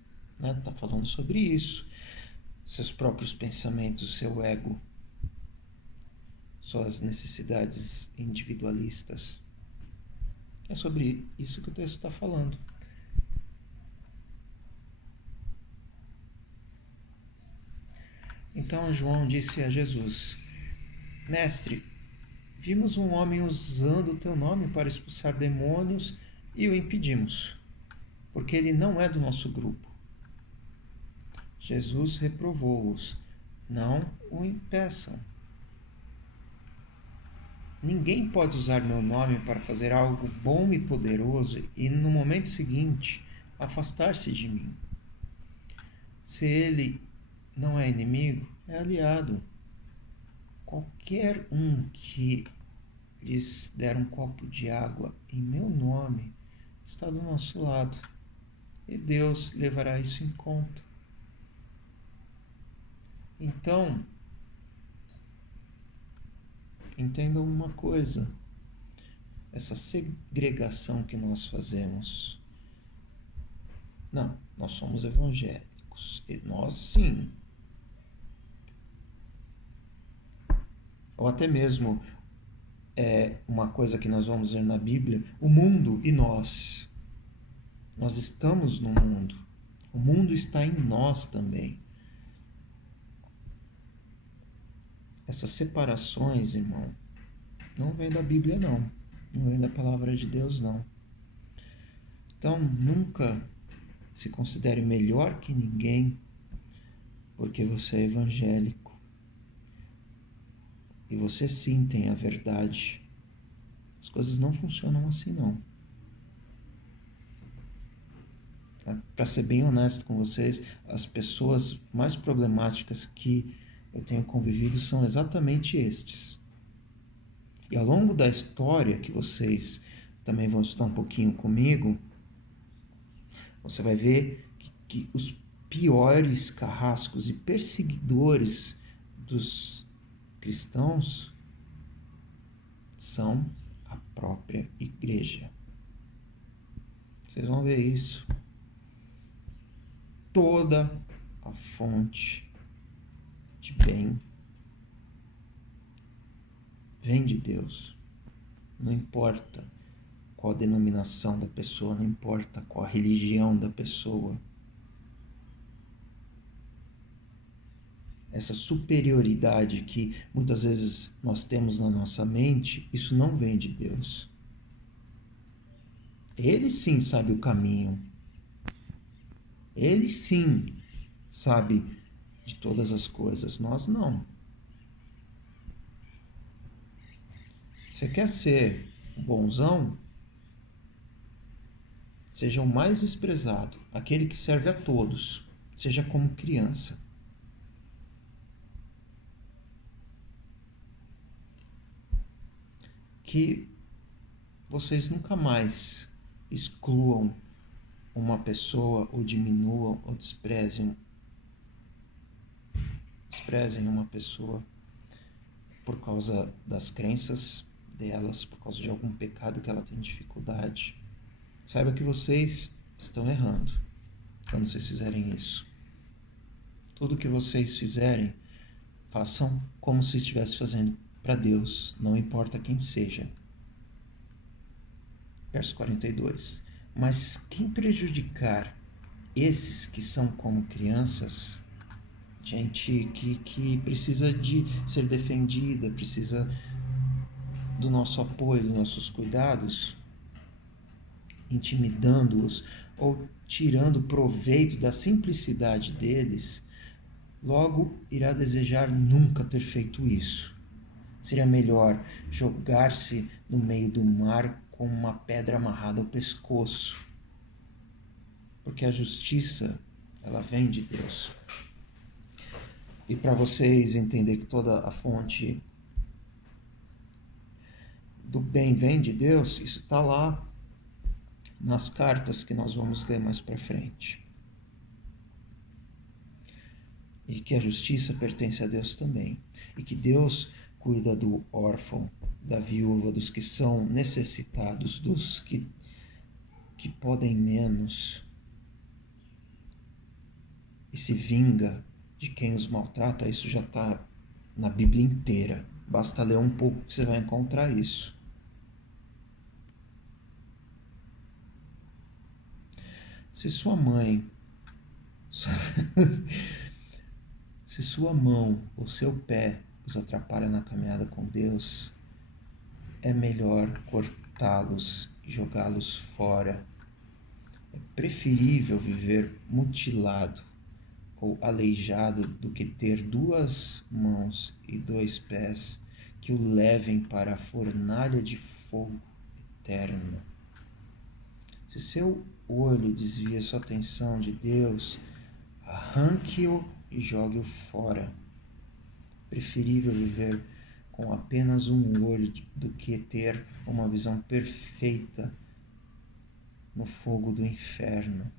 Está falando sobre isso. Seus próprios pensamentos, seu ego, suas necessidades individualistas. É sobre isso que o texto está falando. Então João disse a Jesus: mestre, vimos um homem usando o teu nome para expulsar demônios e o impedimos, porque ele não é do nosso grupo. Jesus reprovou-os: não o impeçam. Ninguém pode usar meu nome para fazer algo bom e poderoso e, no momento seguinte, afastar-se de mim. Se ele não é inimigo, é aliado. Qualquer um que lhes der um copo de água em meu nome, está do nosso lado. E Deus levará isso em conta. Então, entendam uma coisa. Essa segregação que nós fazemos. Não, nós somos evangélicos. E nós sim. Ou até mesmo uma coisa que nós vamos ver na Bíblia, o mundo e nós. Nós estamos no mundo. O mundo está em nós também. Essas separações, irmão, não vem da Bíblia, não. Não vem da palavra de Deus, não. Então, nunca se considere melhor que ninguém porque você é evangélico. E você sim tem a verdade. As coisas não funcionam assim, não. Para ser bem honesto com vocês, as pessoas mais problemáticas que eu tenho convivido são exatamente estes. E ao longo da história, que vocês também vão estudar um pouquinho comigo, você vai ver que os piores carrascos e perseguidores dos cristãos são a própria igreja. Vocês vão ver isso. Toda a fonte de bem vem de Deus. Não importa qual a denominação da pessoa, não importa qual a religião da pessoa. Essa superioridade que muitas vezes nós temos na nossa mente, isso não vem de Deus. Ele sim sabe o caminho. Ele sim sabe de todas as coisas, nós não. Você quer ser bonzão? Seja o mais desprezado, aquele que serve a todos, seja como criança. Que vocês nunca mais excluam uma pessoa ou diminuam ou desprezem uma pessoa por causa das crenças delas, por causa de algum pecado que ela tem dificuldade. Saiba que vocês estão errando quando vocês fizerem isso. Tudo que vocês fizerem, façam como se estivesse fazendo para Deus, não importa quem seja. Verso 42. Mas quem prejudicar esses que são como crianças, gente que precisa de ser defendida, precisa do nosso apoio, dos nossos cuidados, intimidando-os ou tirando proveito da simplicidade deles, logo irá desejar nunca ter feito isso. Seria melhor jogar-se no meio do mar com uma pedra amarrada ao pescoço, porque a justiça, ela vem de Deus. E para vocês entenderem que toda a fonte do bem vem de Deus, isso está lá nas cartas que nós vamos ler mais para frente. E que a justiça pertence a Deus também. E que Deus cuida do órfão, da viúva, dos que são necessitados, dos que podem menos. E se vinga de quem os maltrata. Isso já está na Bíblia inteira. Basta ler um pouco que você vai encontrar isso. Se sua mãe, se sua mão ou seu pé os atrapalha na caminhada com Deus, é melhor cortá-los e jogá-los fora. É preferível viver mutilado ou aleijado do que ter 2 mãos e 2 pés que o levem para a fornalha de fogo eterno. Se seu olho desvia sua atenção de Deus, arranque-o e jogue-o fora. Preferível viver com apenas um olho do que ter uma visão perfeita no fogo do inferno.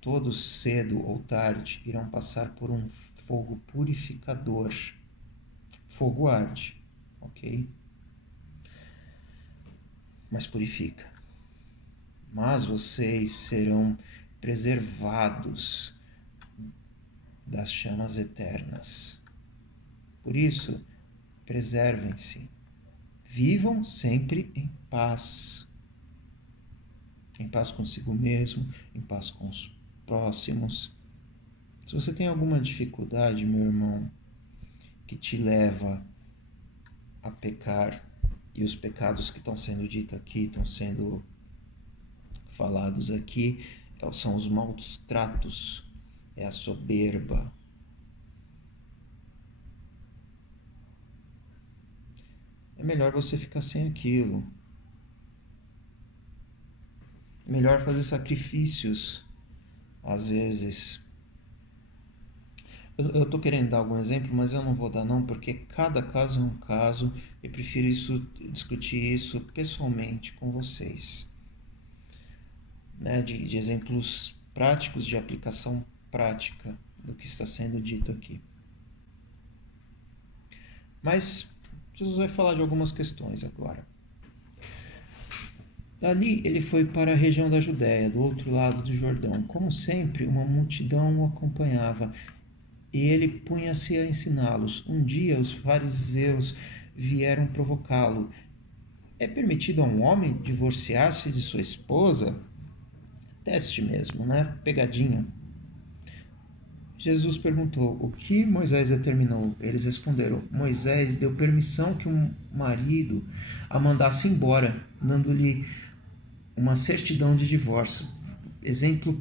Todos, cedo ou tarde, irão passar por um fogo purificador. Fogo arde, ok? Mas purifica. Mas vocês serão preservados das chamas eternas. Por isso, preservem-se. Vivam sempre em paz. Em paz consigo mesmo, em paz com os próximos. Se você tem alguma dificuldade, meu irmão, que te leva a pecar, e os pecados que estão sendo ditos aqui, estão sendo falados aqui, são os maus tratos, é a soberba. É melhor você ficar sem aquilo. É melhor fazer sacrifícios, às vezes. Eu estou querendo dar algum exemplo, mas eu não vou dar não, porque cada caso é um caso. Eu prefiro discutir isso pessoalmente com vocês. Né? De exemplos práticos, de aplicação prática do que está sendo dito aqui. Mas Jesus vai falar de algumas questões agora. Dali ele foi para a região da Judéia, do outro lado do Jordão. Como sempre, uma multidão o acompanhava e ele punha-se a ensiná-los. Um dia os fariseus vieram provocá-lo. É permitido a um homem divorciar-se de sua esposa? Teste mesmo, né? Pegadinha. Jesus perguntou: o que Moisés determinou? Eles responderam: Moisés deu permissão que um marido a mandasse embora, dando-lhe uma certidão de divórcio. Exemplo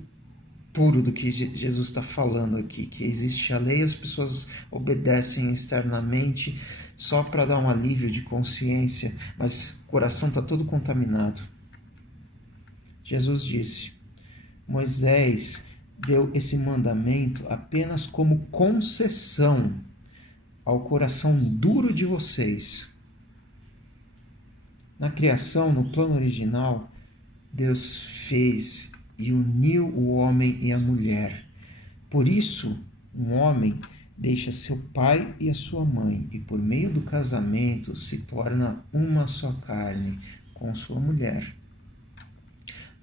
puro do que Jesus está falando aqui, que existe a lei, as pessoas obedecem externamente só para dar um alívio de consciência, mas o coração está todo contaminado. Jesus disse: Moisés deu esse mandamento apenas como concessão ao coração duro de vocês. Na criação, no plano original, Deus fez e uniu o homem e a mulher. Por isso, um homem deixa seu pai e a sua mãe e por meio do casamento se torna uma só carne com sua mulher.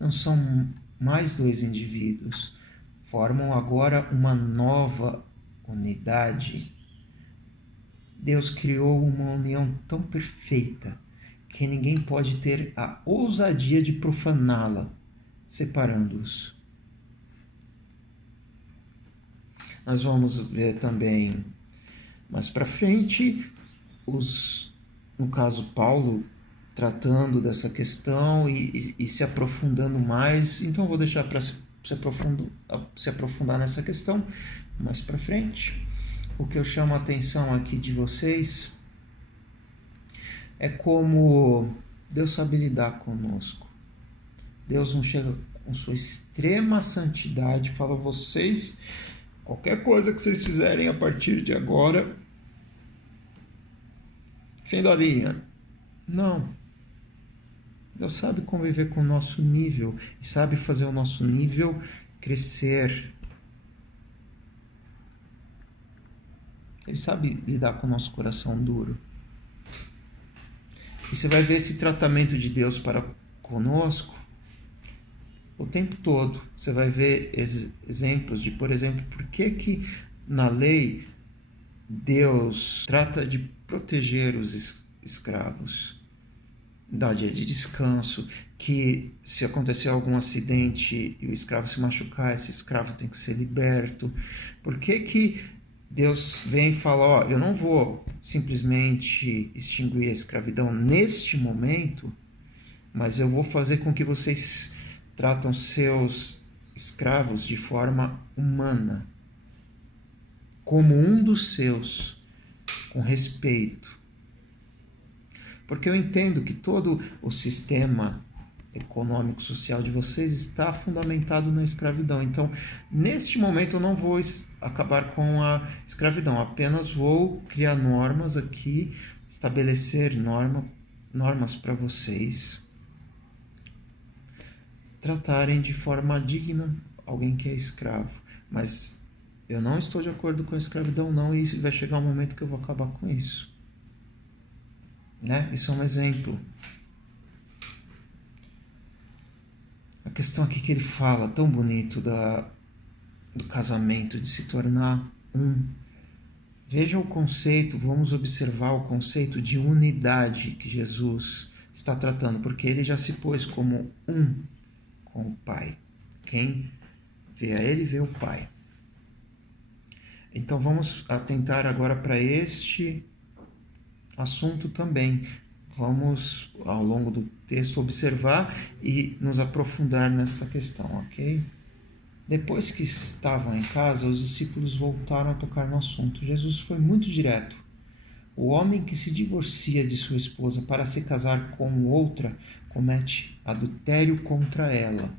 Não são mais dois indivíduos, formam agora uma nova unidade. Deus criou uma união tão perfeita que ninguém pode ter a ousadia de profaná-la, separando-os. Nós vamos ver também mais para frente, no caso Paulo, tratando dessa questão e se aprofundando mais. Então vou deixar para se aprofundar nessa questão mais para frente. O que eu chamo a atenção aqui de vocês é como Deus sabe lidar conosco. Deus não chega com sua extrema santidade e fala: vocês, qualquer coisa que vocês fizerem a partir de agora, fim da linha. Não. Deus sabe conviver com o nosso nível e sabe fazer o nosso nível crescer. Ele sabe lidar com o nosso coração duro. E você vai ver esse tratamento de Deus para conosco o tempo todo. Você vai ver exemplos de, por exemplo, por que na lei Deus trata de proteger os escravos, dá dia de descanso, que se acontecer algum acidente e o escravo se machucar, esse escravo tem que ser liberto. Por que Deus vem e fala: eu não vou simplesmente extinguir a escravidão neste momento, mas eu vou fazer com que vocês tratam seus escravos de forma humana, como um dos seus, com respeito. Porque eu entendo que todo o sistema econômico, social de vocês está fundamentado na escravidão. Então, neste momento eu não vou acabar com a escravidão, apenas vou criar normas aqui, estabelecer normas para vocês tratarem de forma digna alguém que é escravo. Mas eu não estou de acordo com a escravidão não, e vai chegar um momento que eu vou acabar com isso. Né? Isso é um exemplo. A questão aqui que ele fala, tão bonito, do casamento, de se tornar um. Veja o conceito, vamos observar o conceito de unidade que Jesus está tratando, porque ele já se pôs como um com o Pai. Quem vê a ele, vê o Pai. Então vamos atentar agora para este assunto também. Vamos, ao longo do texto, observar e nos aprofundar nesta questão, ok? Depois que estavam em casa, os discípulos voltaram a tocar no assunto. Jesus foi muito direto. O homem que se divorcia de sua esposa para se casar com outra comete adultério contra ela.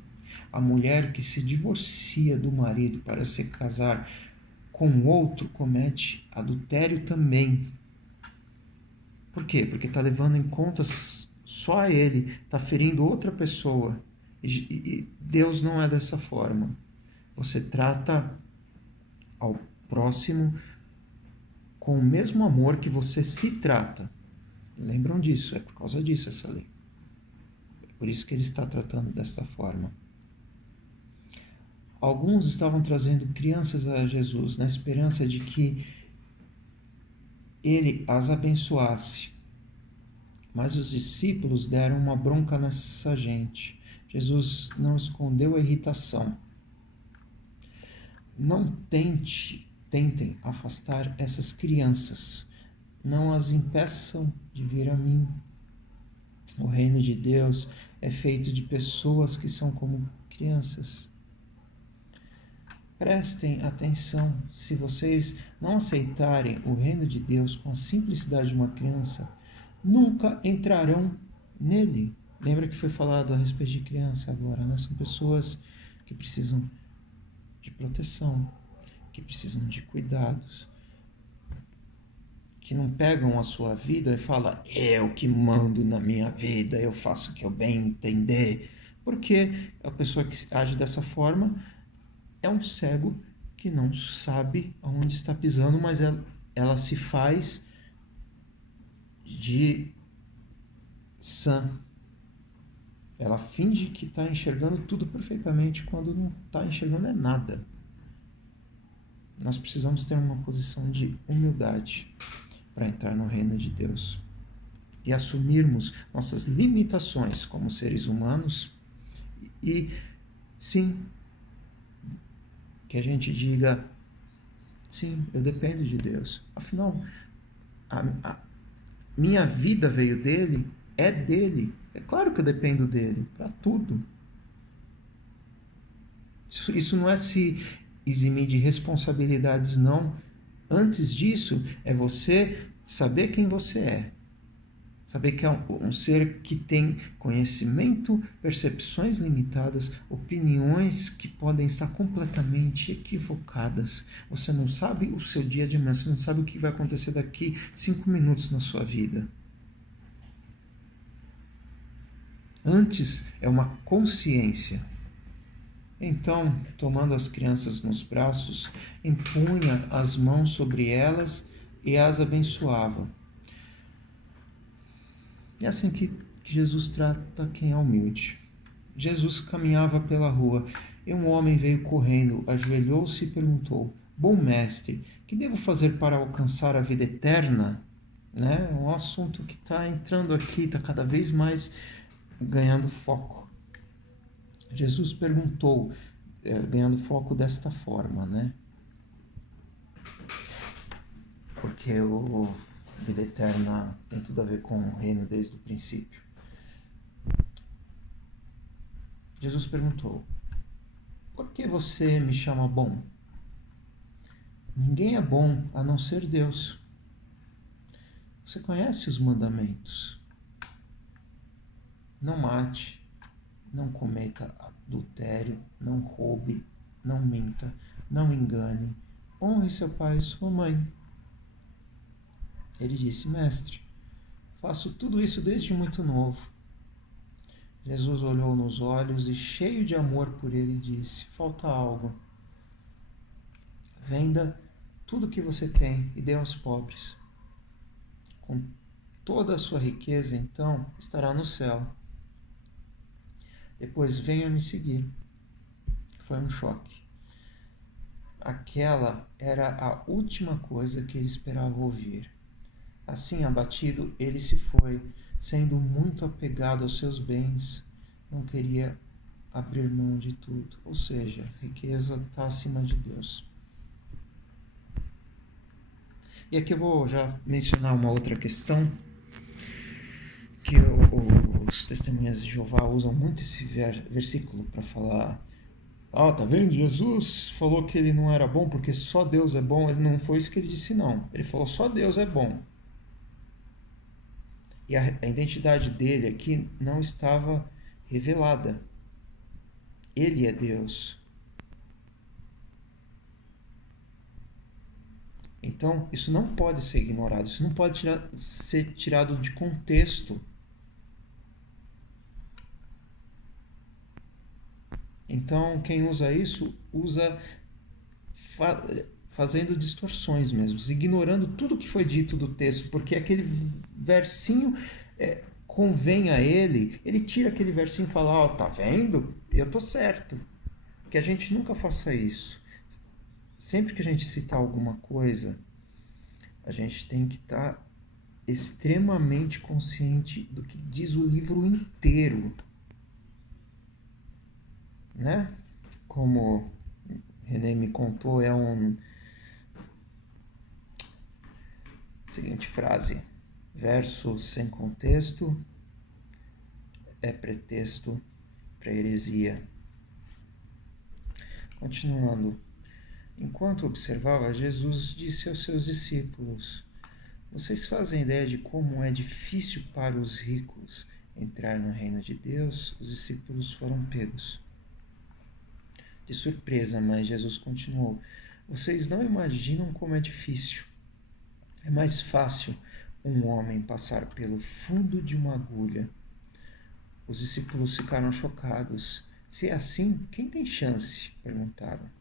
A mulher que se divorcia do marido para se casar com outro comete adultério também. Por quê? Porque está levando em conta só a ele, está ferindo outra pessoa. E Deus não é dessa forma. Você trata ao próximo com o mesmo amor que você se trata. Lembram disso? É por causa disso essa lei. É por isso que ele está tratando desta forma. Alguns estavam trazendo crianças a Jesus na esperança de que ele as abençoasse. Mas os discípulos deram uma bronca nessa gente. Jesus não escondeu a irritação. Não tentem afastar essas crianças. Não as impeçam de vir a mim. O reino de Deus é feito de pessoas que são como crianças. Prestem atenção, se vocês não aceitarem o reino de Deus com a simplicidade de uma criança, nunca entrarão nele. Lembra que foi falado a respeito de criança agora, né? São pessoas que precisam de proteção, que precisam de cuidados, que não pegam a sua vida e falam, eu que mando na minha vida, eu faço o que eu bem entender. Porque a pessoa que age dessa forma é um cego que não sabe aonde está pisando, mas ela se faz de sã. Ela finge que está enxergando tudo perfeitamente quando não está enxergando é nada. Nós precisamos ter uma posição de humildade para entrar no reino de Deus e assumirmos nossas limitações como seres humanos e, sim, que a gente diga, sim, eu dependo de Deus. Afinal, a minha vida veio dele, é dele. É claro que eu dependo dele para tudo. Isso não é se eximir de responsabilidades, não. Antes disso, é você saber quem você é. Saber que é um ser que tem conhecimento, percepções limitadas, opiniões que podem estar completamente equivocadas. Você não sabe o seu dia de amanhã, você não sabe o que vai acontecer daqui 5 minutos na sua vida. Antes é uma consciência. Então, tomando as crianças nos braços, impunha as mãos sobre elas e as abençoava. É assim que Jesus trata quem é humilde. Jesus caminhava pela rua e um homem veio correndo, ajoelhou-se e perguntou, bom mestre, que devo fazer para alcançar a vida eterna? É um assunto que está entrando aqui, está cada vez mais ganhando foco. Jesus perguntou, ganhando foco desta forma, né? Porque a vida eterna tem tudo a ver com o reino desde o princípio. Jesus perguntou, por que você me chama bom? Ninguém é bom a não ser Deus. Você conhece os mandamentos? Não mate, não cometa adultério, não roube, não minta, não engane, honre seu pai e sua mãe. Ele disse: Mestre, faço tudo isso desde muito novo. Jesus olhou nos olhos e, cheio de amor por ele, disse: falta algo. Venda tudo que você tem e dê aos pobres. Com toda a sua riqueza, então, estará no céu. Depois venha me seguir. Foi um choque. Aquela era a última coisa que ele esperava ouvir. Assim, abatido, ele se foi, sendo muito apegado aos seus bens, não queria abrir mão de tudo. Ou seja, a riqueza está acima de Deus. E aqui eu vou já mencionar uma outra questão, que os testemunhas de Jeová usam muito esse versículo para falar: tá vendo? Jesus falou que ele não era bom porque só Deus é bom. Ele não foi isso que ele disse, não. Ele falou só Deus é bom. E a identidade dele aqui não estava revelada. Ele é Deus. Então, isso não pode ser ignorado. Isso não pode ser tirado de contexto. Então, quem usa isso, usa fazendo distorções mesmo, ignorando tudo que foi dito do texto, porque aquele versinho convém a ele tira aquele versinho e fala: tá vendo? Eu tô certo. Que a gente nunca faça isso. Sempre que a gente citar alguma coisa, a gente tem que estar extremamente consciente do que diz o livro inteiro, né? Como René me contou, é seguinte frase: verso sem contexto é pretexto para heresia. Continuando. Enquanto observava, Jesus disse aos seus discípulos: vocês fazem ideia de como é difícil para os ricos entrar no reino de Deus? Os discípulos foram pegos de surpresa, mas Jesus continuou: vocês não imaginam como é difícil. É mais fácil um homem passar pelo fundo de uma agulha. Os discípulos ficaram chocados. Se é assim, quem tem chance? Perguntaram.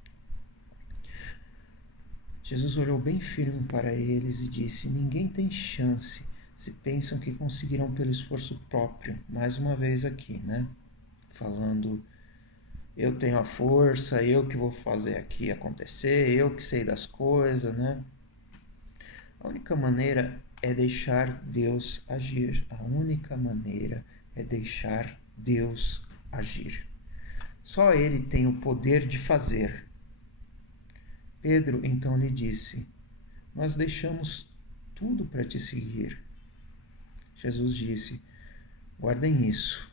Jesus olhou bem firme para eles e disse: ninguém tem chance se pensam que conseguirão pelo esforço próprio. Mais uma vez aqui, né? Falando: eu tenho a força, eu que vou fazer aqui acontecer, eu que sei das coisas, né? A única maneira é deixar Deus agir. A única maneira é deixar Deus agir. Só Ele tem o poder de fazer. Pedro então lhe disse: nós deixamos tudo para te seguir. Jesus disse: guardem isso.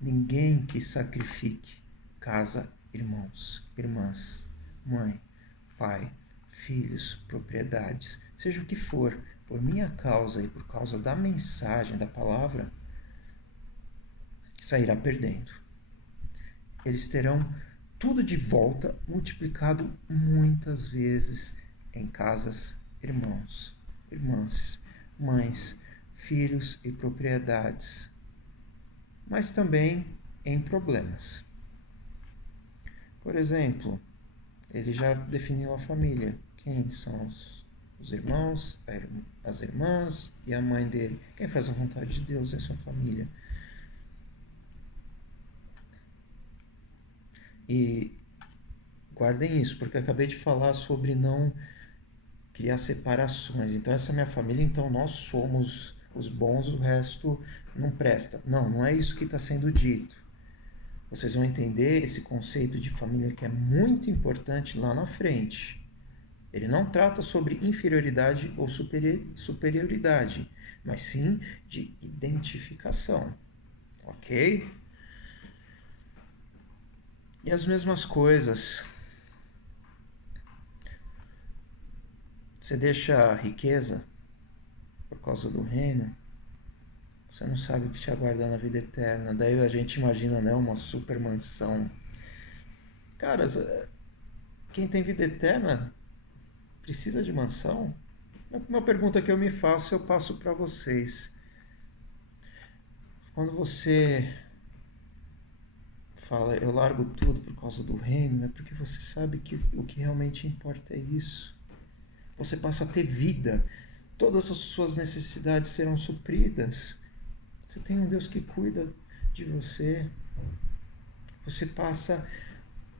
Ninguém que sacrifique casa, irmãos, irmãs, mãe, pai, filhos, propriedades, seja o que for, por minha causa e por causa da mensagem, da palavra, sairá perdendo. Eles terão tudo de volta, multiplicado muitas vezes em casas, irmãos, irmãs, mães, filhos e propriedades, mas também em problemas. Por exemplo, ele já definiu a família. Quem são os irmãos, as irmãs e a mãe dele? Quem faz a vontade de Deus é sua família. E guardem isso, porque eu acabei de falar sobre não criar separações. Então, essa é minha família, então nós somos os bons, o resto não presta. Não é isso que está sendo dito. Vocês vão entender esse conceito de família que é muito importante lá na frente. Ele não trata sobre inferioridade ou superioridade, mas sim de identificação. Ok? E as mesmas coisas. Você deixa a riqueza por causa do reino, Você não sabe o que te aguarda na vida eterna. Daí a gente imagina, né, uma super mansão. Cara, quem tem vida eterna precisa de mansão? Uma pergunta que eu me faço, eu passo para vocês. Quando você fala, eu largo tudo por causa do reino, é porque você sabe que o que realmente importa é isso. Você passa a ter vida. Todas as suas necessidades serão supridas. Você tem um Deus que cuida de você. Você passa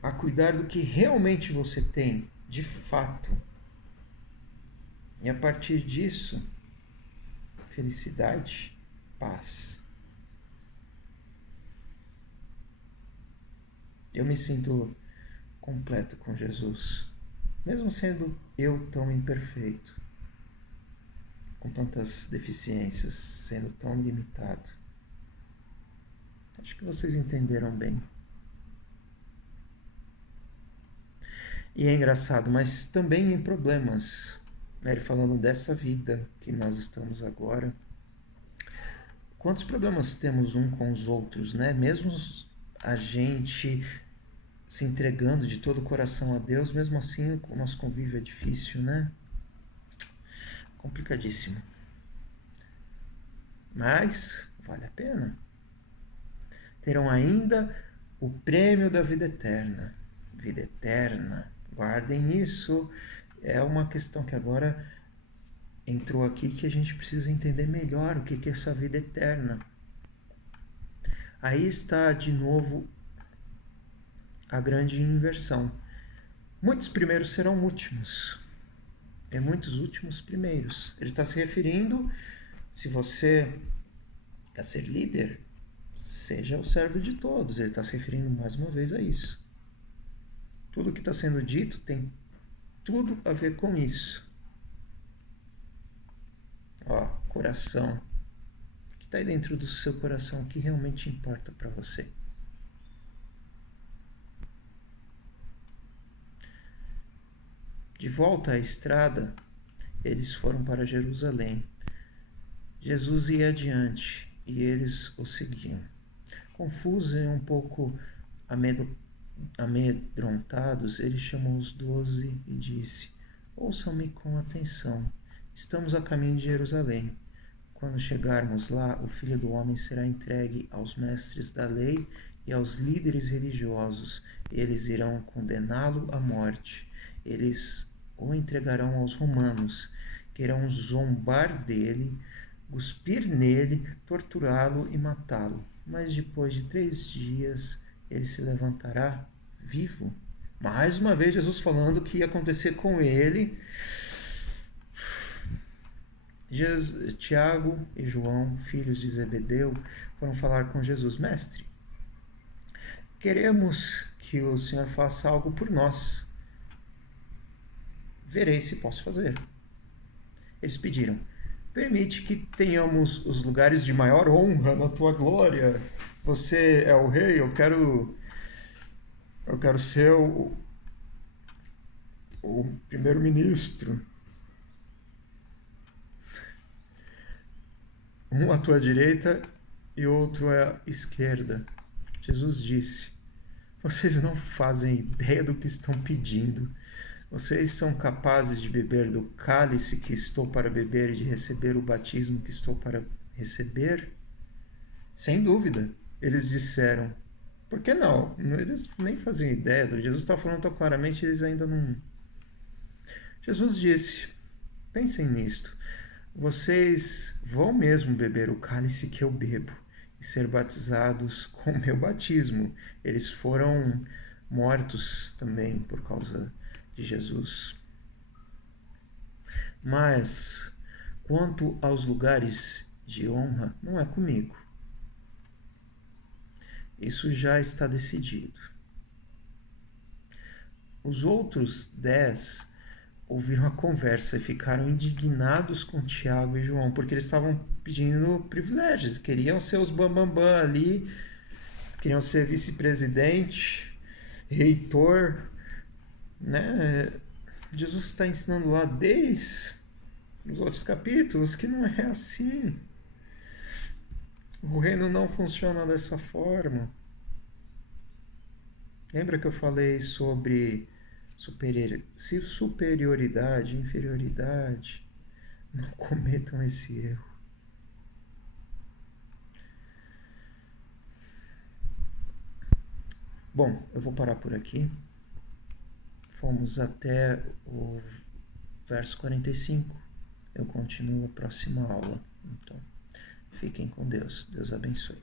a cuidar do que realmente você tem, de fato. E a partir disso, felicidade, paz. Eu me sinto completo com Jesus, mesmo sendo eu tão imperfeito, com tantas deficiências, sendo tão limitado. Acho que vocês entenderam bem. E é engraçado, mas também em problemas, né? Ele falando dessa vida que nós estamos agora. Quantos problemas temos um com os outros, né? Mesmo a gente se entregando de todo o coração a Deus, mesmo assim o nosso convívio é difícil, né? Complicadíssimo. Mas vale a pena. Terão ainda o prêmio da vida eterna. Vida eterna. Guardem isso. É uma questão que agora entrou aqui que a gente precisa entender melhor o que é essa vida eterna. Aí está de novo a grande inversão. Muitos primeiros serão últimos. E muitos últimos primeiros. Ele está se referindo, se você quer ser líder, seja o servo de todos. Ele está se referindo mais uma vez a isso. Tudo que está sendo dito tem tudo a ver com isso. Ó, coração. O que está aí dentro do seu coração? O que realmente importa para você? De volta à estrada, eles foram para Jerusalém. Jesus ia adiante e eles o seguiam. Confusos e um pouco amedrontados, ele chamou os 12 e disse: ouçam-me com atenção. Estamos a caminho de Jerusalém. Quando chegarmos lá, o Filho do Homem será entregue aos mestres da lei e aos líderes religiosos. Eles irão condená-lo à morte. Eles o entregarão aos romanos, que irão zombar dele, cuspir nele, torturá-lo e matá-lo. Mas depois de 3 dias ele se levantará vivo. Mais uma vez Jesus falando o que ia acontecer com ele. Tiago e João, filhos de Zebedeu, foram falar com Jesus: Mestre, queremos que o Senhor faça algo por nós. Verei se posso fazer. Eles pediram: permite que tenhamos os lugares de maior honra na tua glória. Você é o rei, eu quero ser o primeiro-ministro. Um à tua direita e outro à esquerda. Jesus disse: vocês não fazem ideia do que estão pedindo. Vocês são capazes de beber do cálice que estou para beber e de receber o batismo que estou para receber? Sem dúvida, eles disseram. Por que não? Eles nem faziam ideia. Jesus está falando tão claramente, eles ainda não... Jesus disse: pensem nisto. Vocês vão mesmo beber o cálice que eu bebo e ser batizados com o meu batismo. Eles foram mortos também por causa de Jesus. Mas, quanto aos lugares de honra, não é comigo. Isso já está decidido. Os outros 10 ouviram a conversa e ficaram indignados com Tiago e João, porque eles estavam pedindo privilégios, queriam ser os bambambam ali, queriam ser vice-presidente, reitor, né? Jesus está ensinando lá desde os outros capítulos que não é assim. O reino não funciona dessa forma. Lembra que eu falei sobre superioridade, inferioridade? Não cometam esse erro. Bom, eu vou parar por aqui. Fomos até o verso 45. Eu continuo a próxima aula. Então, fiquem com Deus. Deus abençoe.